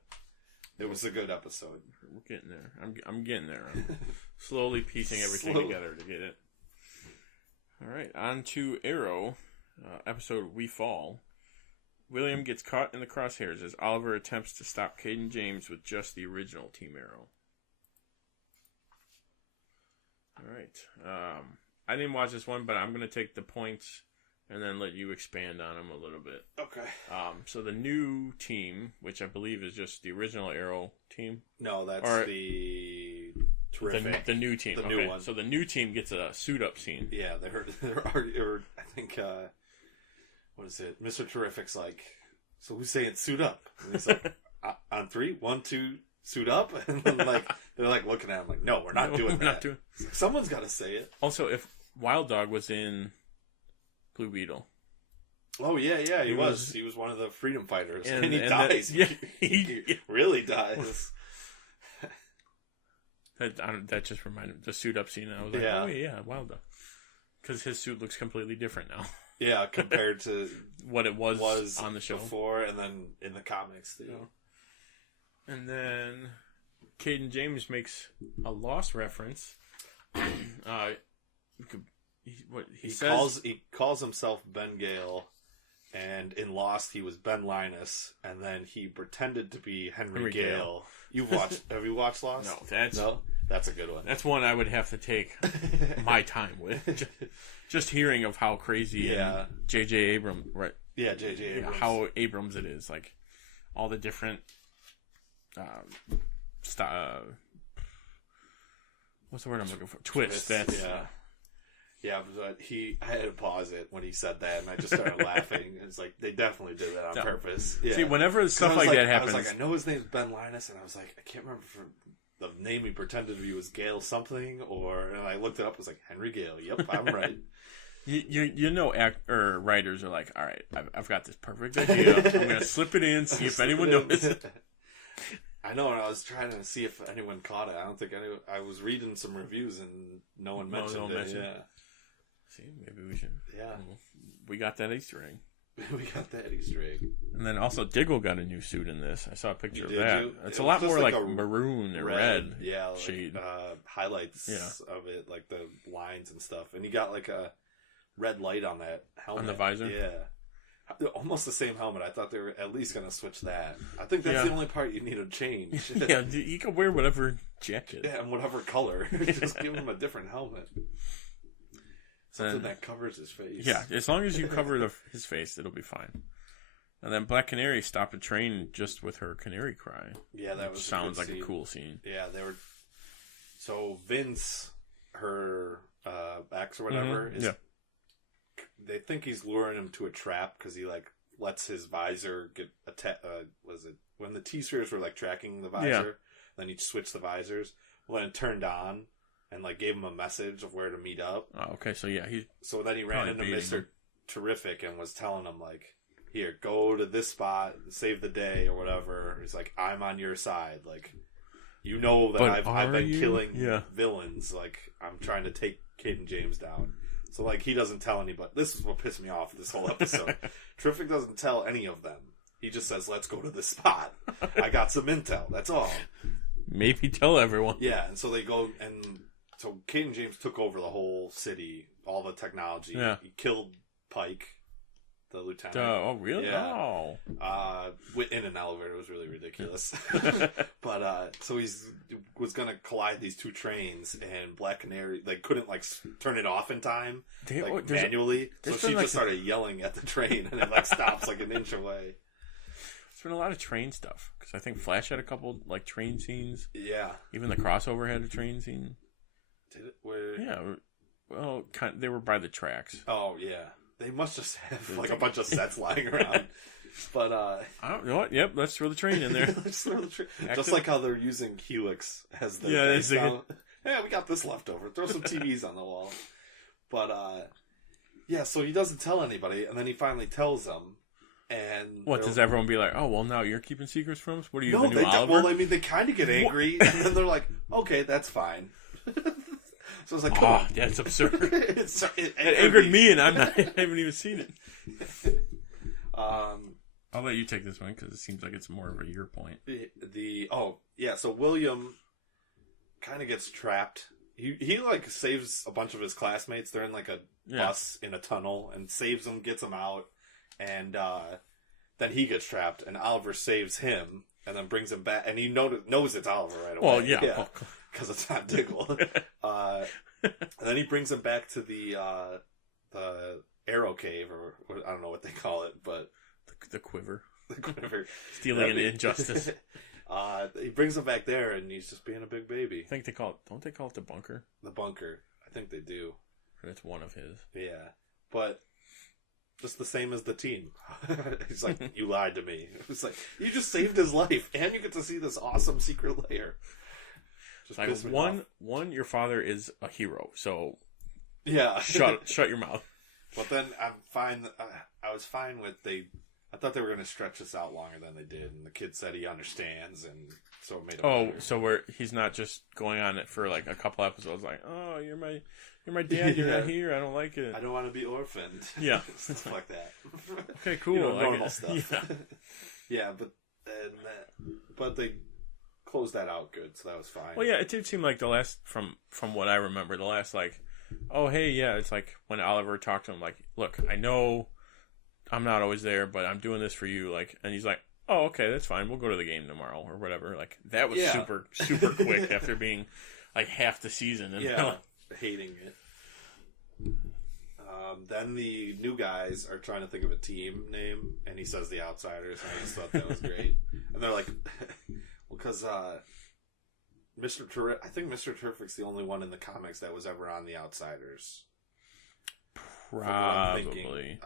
it was a good episode. We're getting there. I'm getting there. I'm slowly piecing everything together to get it. All right, on to Arrow, episode We Fall. William gets caught in the crosshairs as Oliver attempts to stop Caden James with just the original Team Arrow. All right. I didn't watch this one, but I'm going to take the points and then let you expand on them a little bit. Okay. So the new team, which I believe is just the original Arrow team. No, that's the Terrific. The new team. The okay. new one. So the new team gets a suit-up scene. Yeah, they're I think, what is it? Mr. Terrific's like, so who's saying suit up? And he's like, on 3, 1, 2... suit up, and then like they're like looking at him like, no, we're not doing that. Someone's got to say it. Also, if Wild Dog was in Blue Beetle, oh yeah, he was one of the freedom fighters, and he dies. He really dies. That just reminded me the suit up scene. I was like, oh yeah, Wild Dog, because his suit looks completely different now. Yeah, compared to what it was on the show before, and then in the comics too. Yeah. And then Caden James makes a Lost reference. He calls himself Ben Gale, and in Lost he was Ben Linus, and then he pretended to be Henry Gale. Have you watched Lost? No, that's a good one. That's one I would have to take my time with. Just hearing of how crazy J.J. Abrams, right? Yeah, J.J. Abrams. How Abrams it is, like all the different. What's the word I'm looking for? Twist. That's yeah. But I had to pause it when he said that, and I just started laughing. It's like they definitely did that on purpose. Yeah. See, whenever stuff like that happens, I was like, I know his name's Ben Linus, and I was like, I can't remember the name he pretended to be was Gale something, and I looked it up. I was like, Henry Gale. Yep, I'm right. You know, writers are like, all right, I've got this perfect idea. I'm gonna slip it in, see if anyone knows it. I know, and I was trying to see if anyone caught it. I don't think I was reading some reviews and no one mentioned it. Yeah. See, maybe we should. Yeah. We got that Easter egg. We got that Easter egg. And then also Diggle got a new suit in this. I saw a picture of that. It's a was lot just more like a maroon and red yeah, shade. Highlights of it, like the lines and stuff. And he got like a red light on that helmet. On the visor? Yeah. Almost the same helmet. I thought they were at least going to switch that. I think that's the only part you need to change. Yeah, he can wear whatever jacket. Yeah, and whatever color. Just give him a different helmet. Something that covers his face. Yeah, as long as you cover his face, it'll be fine. And then Black Canary stopped a train just with her canary cry. Yeah, that was sounds like a cool scene. Yeah, they were. So Vince, her ex or whatever, is. They think he's luring him to a trap because he like lets his visor get was it when the T-spheres were like tracking the visor? Yeah. Then he switched the visors when it turned on. And like gave him a message of where to meet up. Oh, okay. So yeah, so then he ran into Mr. Terrific and was telling him like, "Here, go to this spot, save the day or whatever." He's like, "I'm on your side. Like, you know that I've been killing villains. Like, I'm trying to take Kid and James down." So like he doesn't tell anybody. This is what pissed me off this whole episode. Terrific doesn't tell any of them. He just says, "Let's go to this spot. I got some intel. That's all." Maybe tell everyone. Yeah, and so they go and. So Kate and James took over the whole city, all the technology. Yeah. He killed Pike, the lieutenant. Oh, really? Yeah. Oh. In an elevator. It was really ridiculous. But so was going to collide these two trains, and Black Canary couldn't turn it off in time, manually. So she just started yelling at the train, and it stops an inch away. There's been a lot of train stuff because I think Flash had a couple train scenes. Yeah. Even the crossover had a train scene. Did it? Where? Yeah. Well, they were by the tracks. Oh, yeah. They must just have a bunch of sets lying around. But, I don't know what. Yep, let's throw the train in there. Let's throw the train. Just like how they're using Helix as the we got this left over. Throw some TVs on the wall. But, yeah, so he doesn't tell anybody, and then he finally tells them. And what, does everyone be like, oh, well, now you're keeping secrets from us? What are you, the new Oliver? Well, I mean, they kind of get angry, and then they're like, okay, that's fine. So it's like, oh, that's absurd. It angered me, and I haven't even seen it. I'll let you take this one because it seems like it's more of a your point. So William kind of gets trapped. He saves a bunch of his classmates. They're in a bus in a tunnel and saves them, gets them out, and then he gets trapped. And Oliver saves him and then brings him back. And he knows it's Oliver right away. Well, yeah. Because it's not Diggle. And then he brings him back to the Arrow Cave, or I don't know what they call it, but the Quiver. The Quiver. Stealing an injustice. He brings him back there, and he's just being a big baby. I think don't they call it the Bunker? The Bunker. I think they do. It's one of his. Yeah. But just the same as the team. He's like, you lied to me. It's like, you just saved his life, and you get to see this awesome secret lair. Just one, your father is a hero, so yeah, shut your mouth. But then I'm fine. I was fine with I thought they were going to stretch this out longer than they did, and the kid said he understands, and so it made it better. So he's not just going on it for a couple episodes, oh, you're my dad, you're not here, I don't like it. I don't want to be orphaned. Yeah, stuff like that. Okay, cool. Normal stuff. Yeah, but they closed that out good, so that was fine. Well, yeah, it did seem like the last, from what I remember, the last oh hey, yeah, it's when Oliver talked to him, look, I know I'm not always there, but I'm doing this for you, and he's like, oh, okay, that's fine, we'll go to the game tomorrow or whatever. That was super super quick after being half the season and hating it. Then the new guys are trying to think of a team name, and he says the Outsiders, and I just thought that was great. And they're like, because I think Mr. Terrific's the only one in the comics that was ever on the Outsiders. Probably.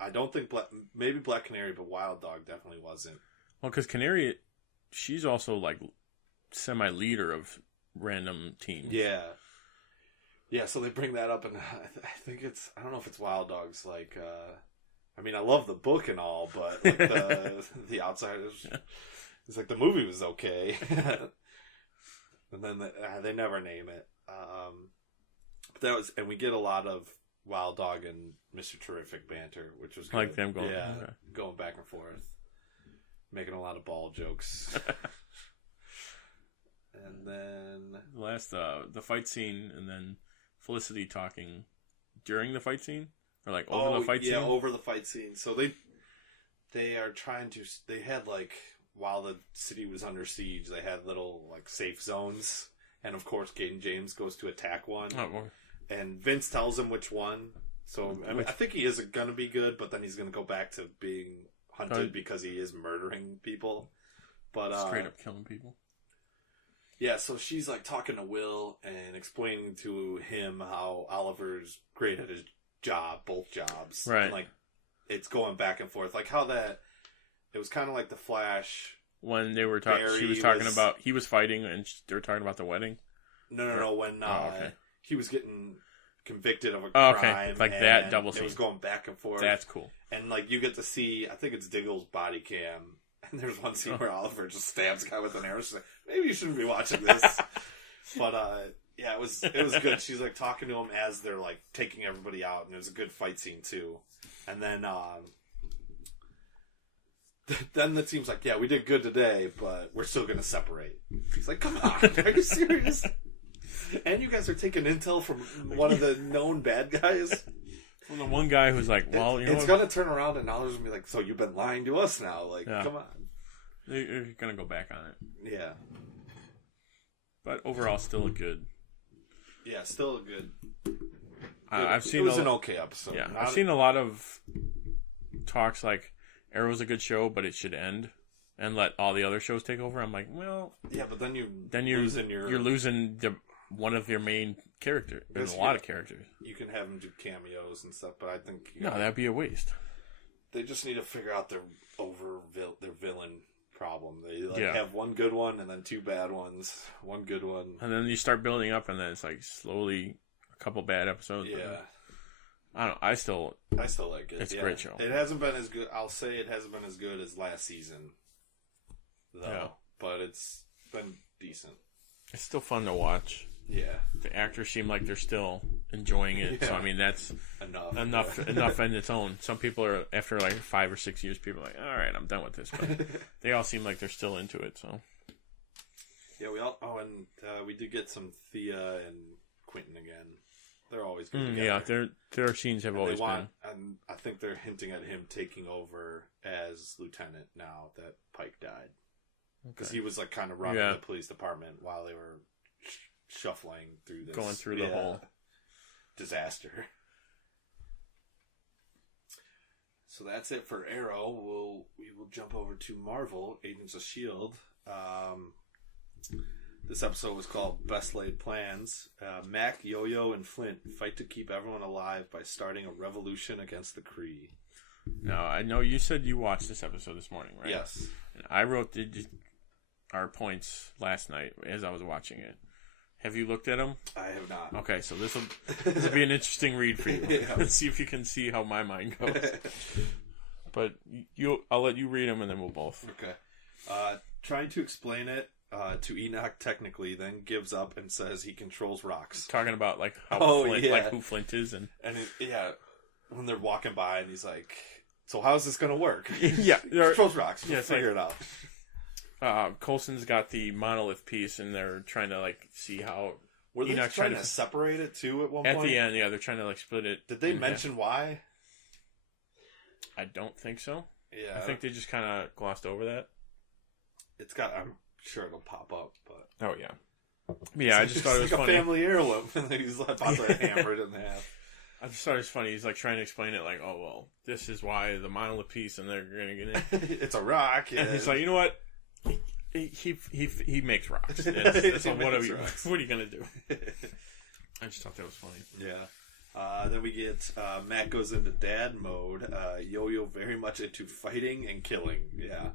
I don't think maybe Black Canary, but Wild Dog definitely wasn't. Well, because Canary, she's also semi-leader of random teams. Yeah. Yeah, so they bring that up, and I think I don't know if it's Wild Dog's, I mean, I love the book and all, but the Outsiders, it's the movie was okay. And then they never name it. But and we get a lot of Wild Dog and Mr. Terrific banter, which was good. Like them going, going back and forth, making a lot of ball jokes. And then the fight scene, and then Felicity talking during the fight scene, or like over the fight scene. Yeah, over the fight scene. So they are trying to. They had like while the city was under siege, they had little like safe zones, and of course, Gaten James goes to attack one. Oh, well. And Vince tells him which one. So I think he is going to be good, but then he's going to go back to being hunted because he is murdering people. But straight up killing people. Yeah, so she's like talking to Will and explaining to him how Oliver's great at his job, both jobs. Right. And like it's going back and forth. Like how it was kind of like the Flash. When they were talking, she was talking about, he was fighting and they were talking about the wedding. No. When he was getting convicted of a crime. Okay, like that double scene. It was going back and forth. That's cool. And like you get to see, I think it's Diggle's body cam. And there's one scene where Oliver just stabs a guy with an arrow. She's like, maybe you shouldn't be watching this. But yeah, it was good. She's like talking to him as they're like taking everybody out, and it was a good fight scene too. And then then the team's like, yeah, we did good today, but we're still gonna separate. He's like, come on, are you serious? And you guys are taking intel from one of the known bad guys? From the one guy who's like, well, you know it's gonna turn around and Oliver's gonna be like, so you've been lying to us now? Like, come on. They're gonna go back on it. Yeah. But overall, still a good. Yeah, still a good. I've seen it was an okay episode. Yeah, I've seen a lot of talks like Arrow's a good show, but it should end and let all the other shows take over. I'm like, well, yeah, but then you're losing one of your main characters. There's a lot of characters. You can have them do cameos and stuff, but I think that'd be a waste. They just need to figure out their villain problem. They have one good one and then two bad ones, one good one, and then you start building up, and then it's like slowly a couple bad episodes. Yeah, I don't know. I still like it. It's a great show. It hasn't been as good. I'll say it hasn't been as good as last season, though. But it's been decent. It's still fun to watch. Yeah, the actors seem like they're still enjoying it. Yeah. So I mean, that's enough in its own. Some people are after like 5 or 6 years. People are like, all right, I'm done with this. But they all seem like they're still into it. So yeah, we did get some Thea and Quentin again. They're always good together. Yeah, their scenes have always been. And I think they're hinting at him taking over as lieutenant now that Pike died, because he was like kind of running the police department while they were shuffling through this, going through the whole disaster. So that's it for Arrow. We will jump over to Marvel, Agents of S.H.I.E.L.D. This episode was called Best Laid Plans. Mac, Yo-Yo, and Flint fight to keep everyone alive by starting a revolution against the Kree. Now, I know you said you watched this episode this morning, right? Yes. And I wrote our points last night as I was watching it. Have you looked at them? I have not. Okay, so this will be an interesting read for you. Yeah. Let's see if you can see how my mind goes. But I'll let you read them, and then we'll both. Okay. Trying to explain it to Enoch technically, then gives up and says he controls rocks. Talking about like how Flint, like who Flint is, and when they're walking by, and he's like, "So how's this gonna work?" Yeah, controls rocks. Yeah, figure it out. Coulson's got the monolith piece, and they're trying to like see how. Were they trying to separate it too at one point? At the end, yeah, they're trying to like split it. Did they mention why? I don't think so. Yeah, I think they just kind of glossed over that. I'm sure it'll pop up, but oh yeah, I just thought it was like funny. A family heirloom, and he's about to hammer it in half. I just thought it was funny. He's like trying to explain it, like, oh well, this is why the monolith piece, and they're gonna get it. It's a rock, and he's like, you know what? He makes rocks. What are you gonna do? I just thought that was funny. Yeah. Then we get Matt goes into dad mode. Yo-Yo very much into fighting and killing. Yeah.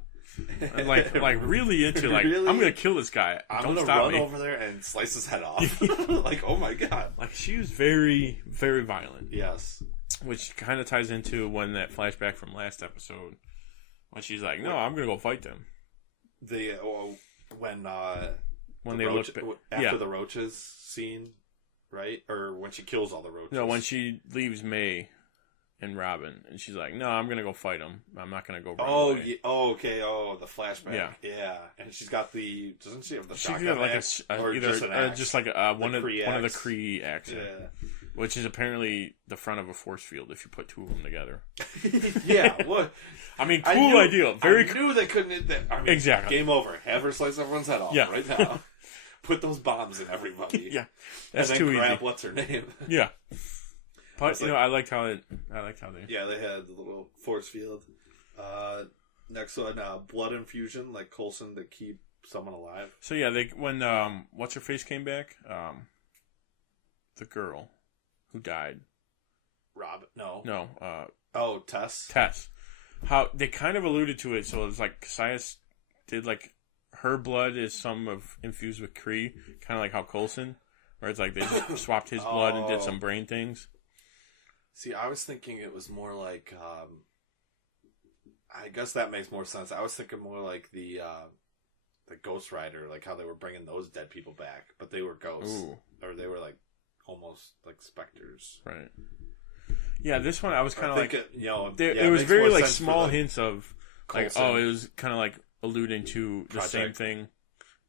like really into like really? I'm gonna kill this guy. I'm gonna run over there and slice his head off. Like, oh my god. Like, she was very, very violent. Yes. Which kind of ties into when that flashback from last episode, when she's like, "No, I'm gonna go fight them." When they look after the roaches scene, right? Or when she kills all the roaches. No, when she leaves May and Robin, and she's like, "No, I'm gonna go fight him. I'm not gonna go." Away. Yeah. Oh, okay. Oh, the flashback. Yeah. And she's got the. Doesn't she have the She shotgun got like axe? or Or just an axe? just like one of the Kree axes, Yeah. which is apparently the front of a force field if you put two of them together. Yeah. What? I mean, cool idea. Very. I knew they couldn't. I mean, exactly. Game over. Have her slice everyone's head off right now. Put those bombs in everybody. Yeah. That's and then too grab easy. what's her name. Yeah. But I liked how they. Yeah, they had the little force field. Next one, blood infusion, like Coulson to keep someone alive. So yeah, when what's her face came back, the girl who died. Robin? No. No. Tess. Tess. How they kind of alluded to it. So it's like Cassius did like her blood is some of infused with Kree, kind of like how Coulson, where it's like they just swapped his blood and did some brain things. See, I was thinking it was more like, I guess that makes more sense. I was thinking more like the Ghost Rider, like how they were bringing those dead people back, but they were ghosts. Ooh. Or they were like, almost like specters. Right. Yeah, this one I was kind of like, it was very like sense small hints of, Coulson. like, it was kind of like alluding to the same thing.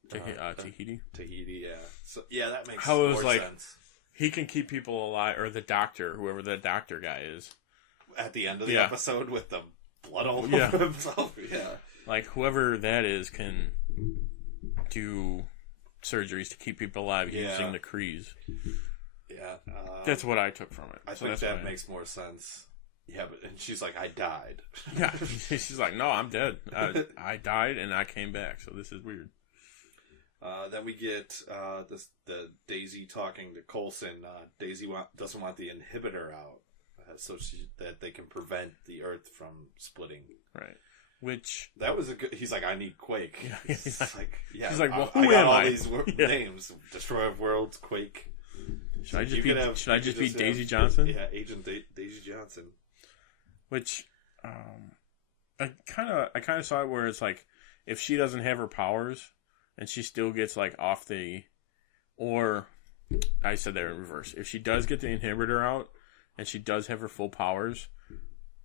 Tahiti. Tahiti, yeah. So, yeah, that makes how it was more like, sense. He can keep people alive, or the doctor, whoever the doctor guy is. At the end of the episode with the blood all over himself. Yeah. Like, whoever that is can do surgeries to keep people alive using the Krees. Yeah. That's what I took from it. I think that makes more sense. Yeah, and she's like, I died. Yeah. She's like, no, I'm dead. I died and I came back, so this is weird. Then we get the Daisy talking to Coulson. Daisy doesn't want the inhibitor out, so that they can prevent the Earth from splitting. Right. Which that was a good. He's like, I need Quake. Yeah, he's like, She's like, well, I who got am all I? these names: Destroyer of Worlds, Quake. Should I just be Daisy Johnson? Yeah, Agent Daisy Johnson. Which, I kind of saw it where it's like, if she doesn't have her powers, and she still gets like off the, or I said that in reverse. If she does get the inhibitor out, and she does have her full powers,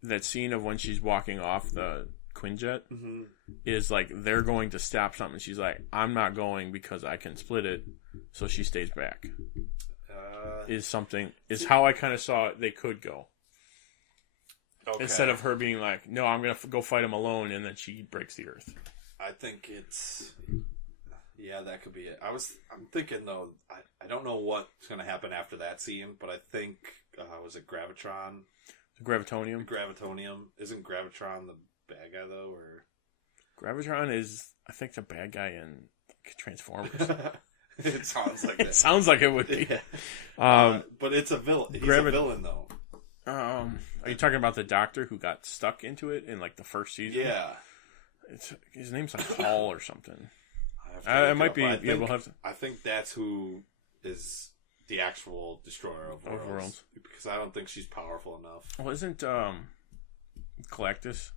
that scene of when she's walking off the Quinjet is like they're going to stop something. She's like, I'm not going because I can split it, so she stays back. Is how I kind of saw it. They could go. Okay. Instead of her being like, no, I'm going to go fight him alone, and then she breaks the Earth. I think it's... Yeah, that could be it. I'm thinking, though, I don't know what's going to happen after that scene, but I think, was it Gravitron? Gravitonium? Gravitonium. Isn't Gravitron the bad guy, though, or... Gravitron is, I think, the bad guy in Transformers. It sounds like it sounds like it would be. Yeah. But it's a villain. He's a villain, though. Are you talking about the doctor who got stuck into it in like the first season? Yeah. His name's like Paul or something. It might be. We'll have to. I think that's who is the actual destroyer of worlds. Because I don't think she's powerful enough. Well, isn't Galactus?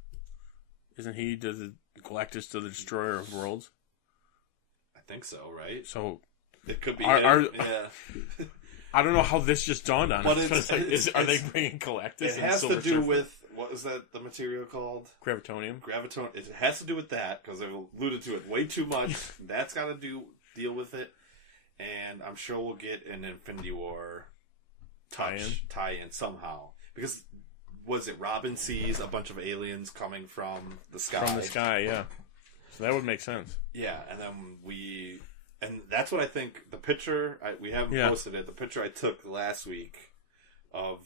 Isn't he Galactus the destroyer of worlds? I think so, right? So it could be. Yeah. I don't know how this just dawned on us. Are they bringing Galactus? It has to do with what is that? The material called Gravitonium. It has to do with that because they've alluded to it way too much. That's got to deal with it, and I'm sure we'll get an Infinity War tie-in somehow. Because was it Robin sees a bunch of aliens coming from the sky? From the sky, yeah. So that would make sense. Yeah, and then and that's what I think. The picture we haven't posted it. The picture I took last week of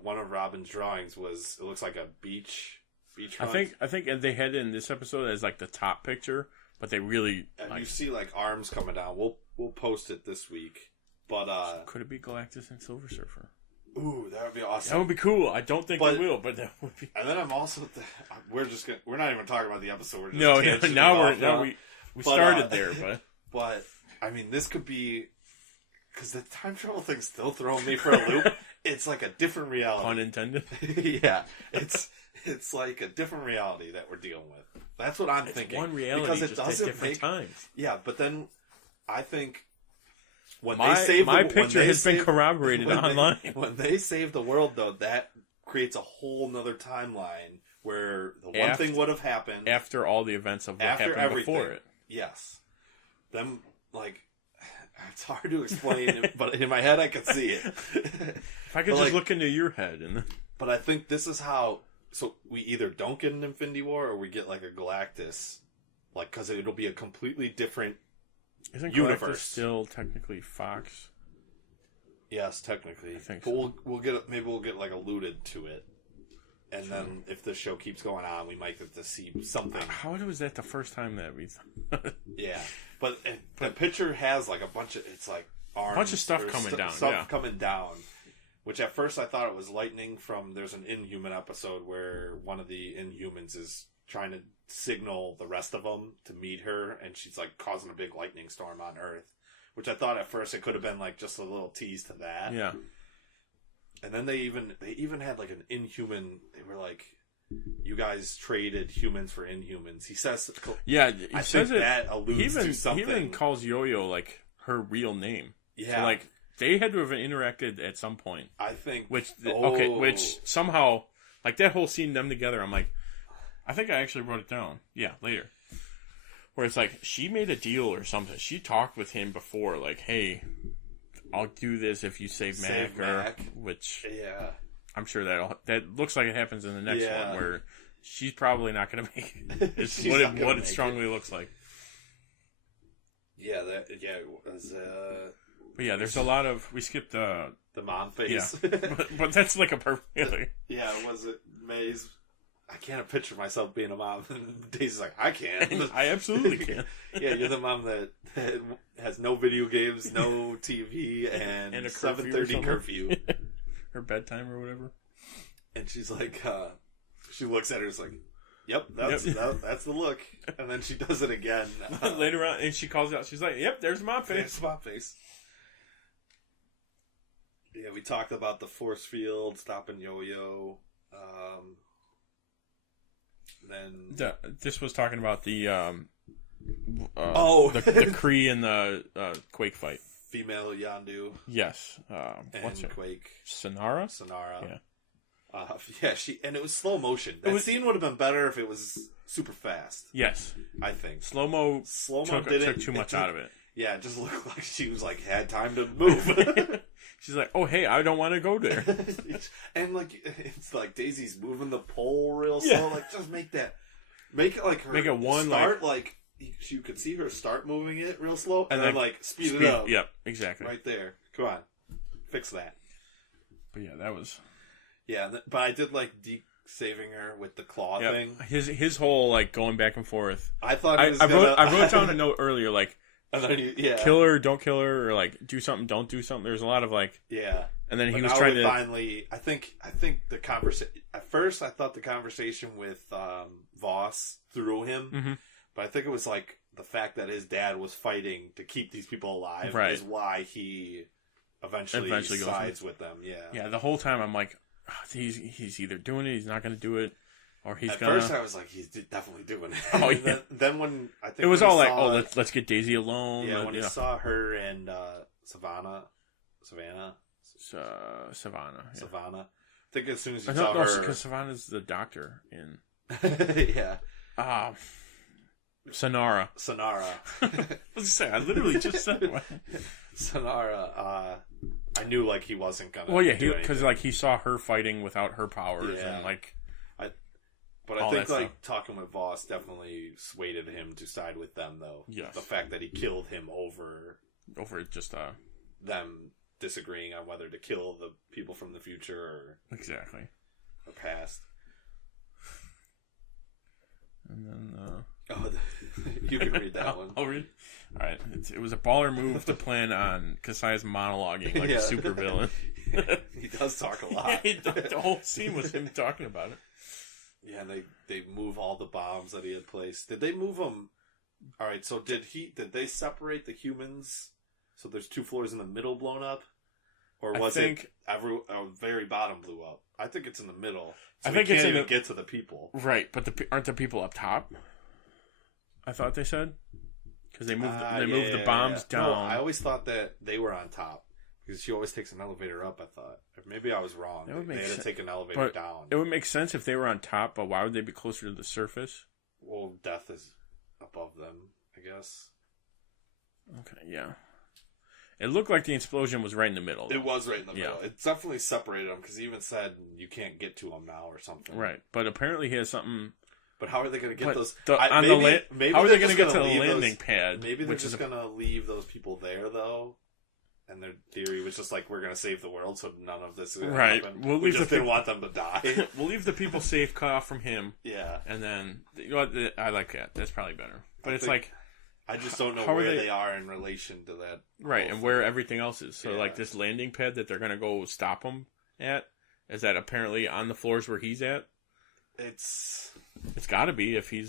one of Robin's drawings it looks like a beach front. I think they had it in this episode as like the top picture, but they really you see like arms coming down. We'll post it this week. But could it be Galactus and Silver Surfer? Ooh, that would be awesome. That would be cool. I don't think it will, but that would be. And then I'm also we're not even talking about the episode. We're just now we started there, but I mean, this could be because the time travel thing's still throwing me for a loop. It's like a different reality. Pun intended. Yeah, it's like a different reality that we're dealing with. That's what I'm thinking. One reality, because it doesn't at different times. Yeah, but then I think My picture has been corroborated online. When they save the world, though, that creates a whole nother timeline where the one thing would have happened after all the events of what happened before it. Yes. Them, like, it's hard to explain, but in my head I could see it. If I could just look into your head. But I think this is how... So we either don't get an Infinity War or we get, like, a Galactus. Like, because it'll be a completely different Isn't universe. Galactus still technically Fox? Yes, technically. I think but so. we'll get like alluded to it, and then if the show keeps going on, we might get to see something. How was that the first time that we? Yeah, but the picture has like a bunch of arms, a bunch of stuff coming down. Coming down. Which at first I thought it was lightning from. There's an Inhuman episode where one of the Inhumans is trying to signal the rest of them to meet her, and she's like causing a big lightning storm on Earth. Which I thought at first it could have been like just a little tease to that. Yeah. And then they even had like an Inhuman. They were like, "You guys traded humans for Inhumans." He says, "Yeah." He says it. That alludes to something. He even calls Yo-Yo like her real name. Yeah. So like they had to have interacted at some point. I think. Which somehow like that whole scene them together. I'm like, I think I actually wrote it down. Yeah, later. Where it's like, she made a deal or something. She talked with him before, like, hey, I'll do this if you save Mac. Which, yeah, I'm sure that looks like it happens in the next one, where she's probably not going to make it. It's what it strongly looks like. Yeah, it was, but yeah, there's a lot of, we skipped the mom face. Yeah, but that's like a perfect... Yeah, was it May's... I can't picture myself being a mom. Daisy's like, I can. I absolutely can. Yeah, you're the mom that has no video games, no TV, and a 7:30 curfew. Her bedtime or whatever. And she's like, she looks at her and is like, yep, that's the look. And then she does it again. Later on, and she calls out, she's like, yep, there's mom face. There's mom face. Yeah, we talked about the force field, stopping Yo-Yo. Then this was talking about the the Kree and the Quake fight. Female Yondu. Yes. What's her? Quake. Sonara. Yeah. And it was slow motion. That scene would have been better if it was super fast. Yes. I think. Slow-mo took too much out of it. Yeah, it just looked like she was like, had time to move. She's like, oh, hey, I don't want to go there. And like, it's like Daisy's moving the pole real slow. Like, just make it like her. Make it one start like you could see her start moving it real slow, and then like speed it up. Yep, exactly. Right there. Come on, fix that. But yeah, that was. Yeah, but I did like Deke saving her with the claw thing. His whole like going back and forth. I thought I wrote down a note earlier like. And then kill her, don't kill her, or like do something, don't do something. There's a lot of like, and then he was trying to finally. I think the conversation. At first, I thought the conversation with Voss threw him, but I think it was like the fact that his dad was fighting to keep these people alive is why he eventually sides with them. Yeah. The whole time I'm like, he's either doing it, he's not going to do it. Or he's At first, I was like, he's definitely doing it. Oh, yeah. Then when I think it was all like, let's get Daisy alone. Yeah, when he saw her and Savannah. I think as soon as he saw her, because Savannah's the doctor in. Yeah. Sonara. I literally just said it. Sonara. I knew like he wasn't gonna. Well, yeah, because like he saw her fighting without her powers, and like. But I think like talking with Voss definitely swayed him to side with them, though. Yes. The fact that he killed him over just them disagreeing on whether to kill the people from the future or or past. And then you can read that one. I'll read. All right, it was a baller move to plan on Kasai's monologuing like a supervillain. He does talk a lot. The whole scene was him talking about it. Yeah, and they move all the bombs that he had placed. Did they move them? All right, so did they separate the humans? So there's 2 floors in the middle blown up, or was it very bottom blew up? I think it's in the middle. So I think it's even get to the people. Right, but aren't the people up top? I thought they said. Because they moved the bombs down. No, I always thought that they were on top. Because she always takes an elevator up, I thought. Or maybe I was wrong. They had to take an elevator down. It would make sense if they were on top, but why would they be closer to the surface? Well, death is above them, I guess. Okay, yeah. It looked like the explosion was right in the middle. It was right in the middle. Yeah. It definitely separated them, because he even said you can't get to him now or something. Right, but apparently he has something... But how are they going to get those... how are they going to get to the landing pad? Maybe they're just going to leave those people there, though. And their theory was just like, we're going to save the world, so none of this is going to happen. We just didn't want them to die. We'll leave the people safe, cut off from him. Yeah. And then, you know what, I like that. That's probably better. But it's like... I just don't know where they are in relation to that. Right, and where everything else is. So, like, this landing pad that they're going to go stop him at, is that apparently on the floors where he's at? It's got to be if he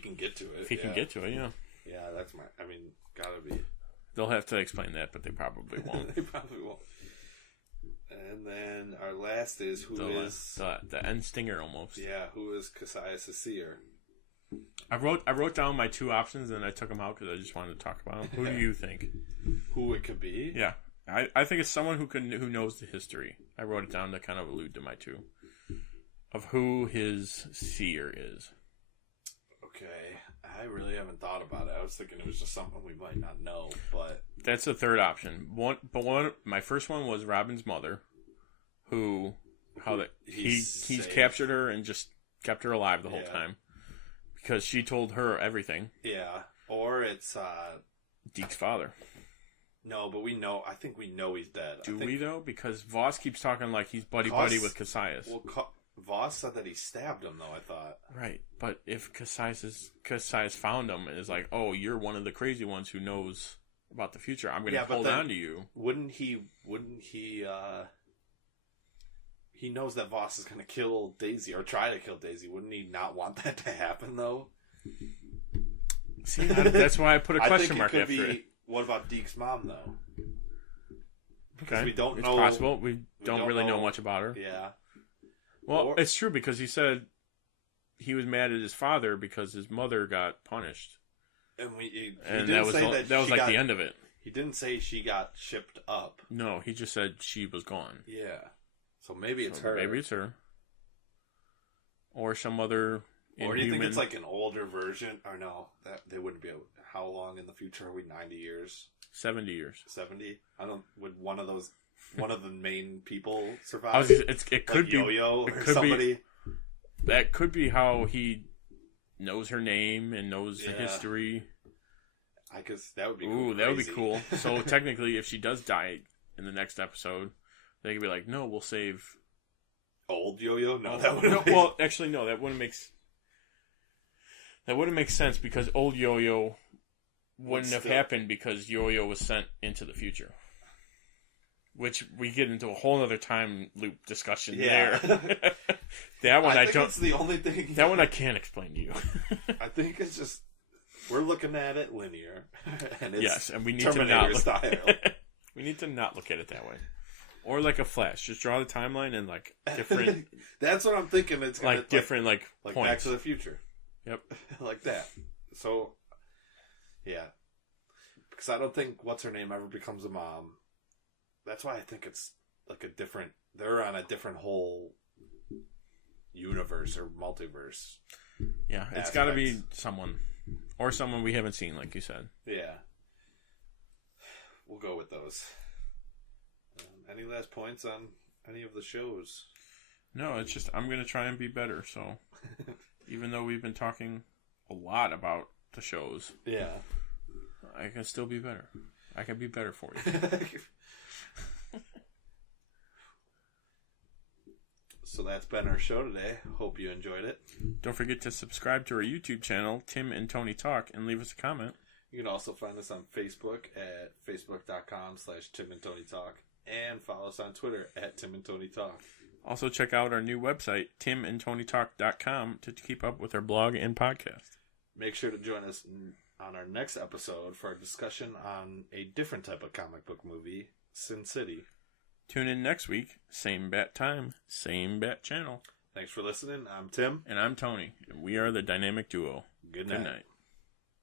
can get to it. If he can get to it, yeah. Yeah, gotta be. They'll have to explain that, but they probably won't. They probably won't. And then our last is the end stinger almost. Yeah, who is Cassius the Seer? I wrote down my two options and I took them out because I just wanted to talk about them. Who do you think? Who it could be? Yeah, I think it's someone who knows the history. I wrote it down to kind of allude to my two of who his seer is. Okay, I really haven't thought about it. I was thinking it was just something we might not know, but that's the third option. My first one was Robin's mother, he's captured her and just kept her alive the whole time. Because she told her everything. Yeah. Or it's Deke's father. No, but I think we know he's dead. Do we though? Because Voss keeps talking like he's buddy with Cassius. Well, Voss said that he stabbed him though, I thought. Right. But if Cassius found him and is like, oh, you're one of the crazy ones who knows about the future, I'm gonna hold on to you. Wouldn't he he knows that Voss is going to kill Daisy, or try to kill Daisy. Wouldn't he not want that to happen, though? See, that's why I put a question mark after it. What about Deke's mom, though? Okay, we don't know. It's possible. We don't really know much about her. Yeah. Well, it's true, because he said he was mad at his father because his mother got punished. And that was like the end of it. He didn't say she got shipped up. No, he just said she was gone. Yeah. So maybe it's her. Maybe it's her. Or some other inhuman. Or do you think it's like an older version? Or no, they wouldn't be able... How long in the future are we? 90 years? 70 years. 70? Would one of the main people survive? It could like be Yo-Yo or somebody? That could be how he knows her name and knows the history. I guess that would be cool. Ooh, that would be cool. So technically, if she does die in the next episode, they could be like, no, we'll save old Yo-Yo. No, that wouldn't. Well, actually, no, that wouldn't make sense, because old Yo-Yo wouldn't have happened because Yo-Yo was sent into the future, which we get into a whole other time loop discussion there. That one I don't. It's the only thing. That one I can't explain to you. I think it's just we're looking at it linear, and it's and we need Terminator to not style. We need to not look at it that way. Or like a Flash, just draw the timeline and like different. That's what I'm thinking. It's gonna, like different like points. Back to the Future. Yep, like that. So, yeah, because I don't think what's her name ever becomes a mom. That's why I think it's like a different. They're on a different whole universe or multiverse. Yeah, it's got to be someone, or someone we haven't seen, like you said. Yeah, we'll go with those. Any last points on any of the shows? No, it's just I'm going to try and be better. So, even though we've been talking a lot about the shows, I can still be better. I can be better for you. So that's been our show today. Hope you enjoyed it. Don't forget to subscribe to our YouTube channel, Tim and Tony Talk, and leave us a comment. You can also find us on Facebook at facebook.com/Tim and Tony Talk. And follow us on Twitter at Tim and Tony Talk. Also check out our new website, timandtonytalk.com, to keep up with our blog and podcast. Make sure to join us on our next episode for our discussion on a different type of comic book movie, Sin City. Tune in next week. Same bat time, same bat channel. Thanks for listening. I'm Tim. And I'm Tony. And we are the Dynamic Duo. Good night.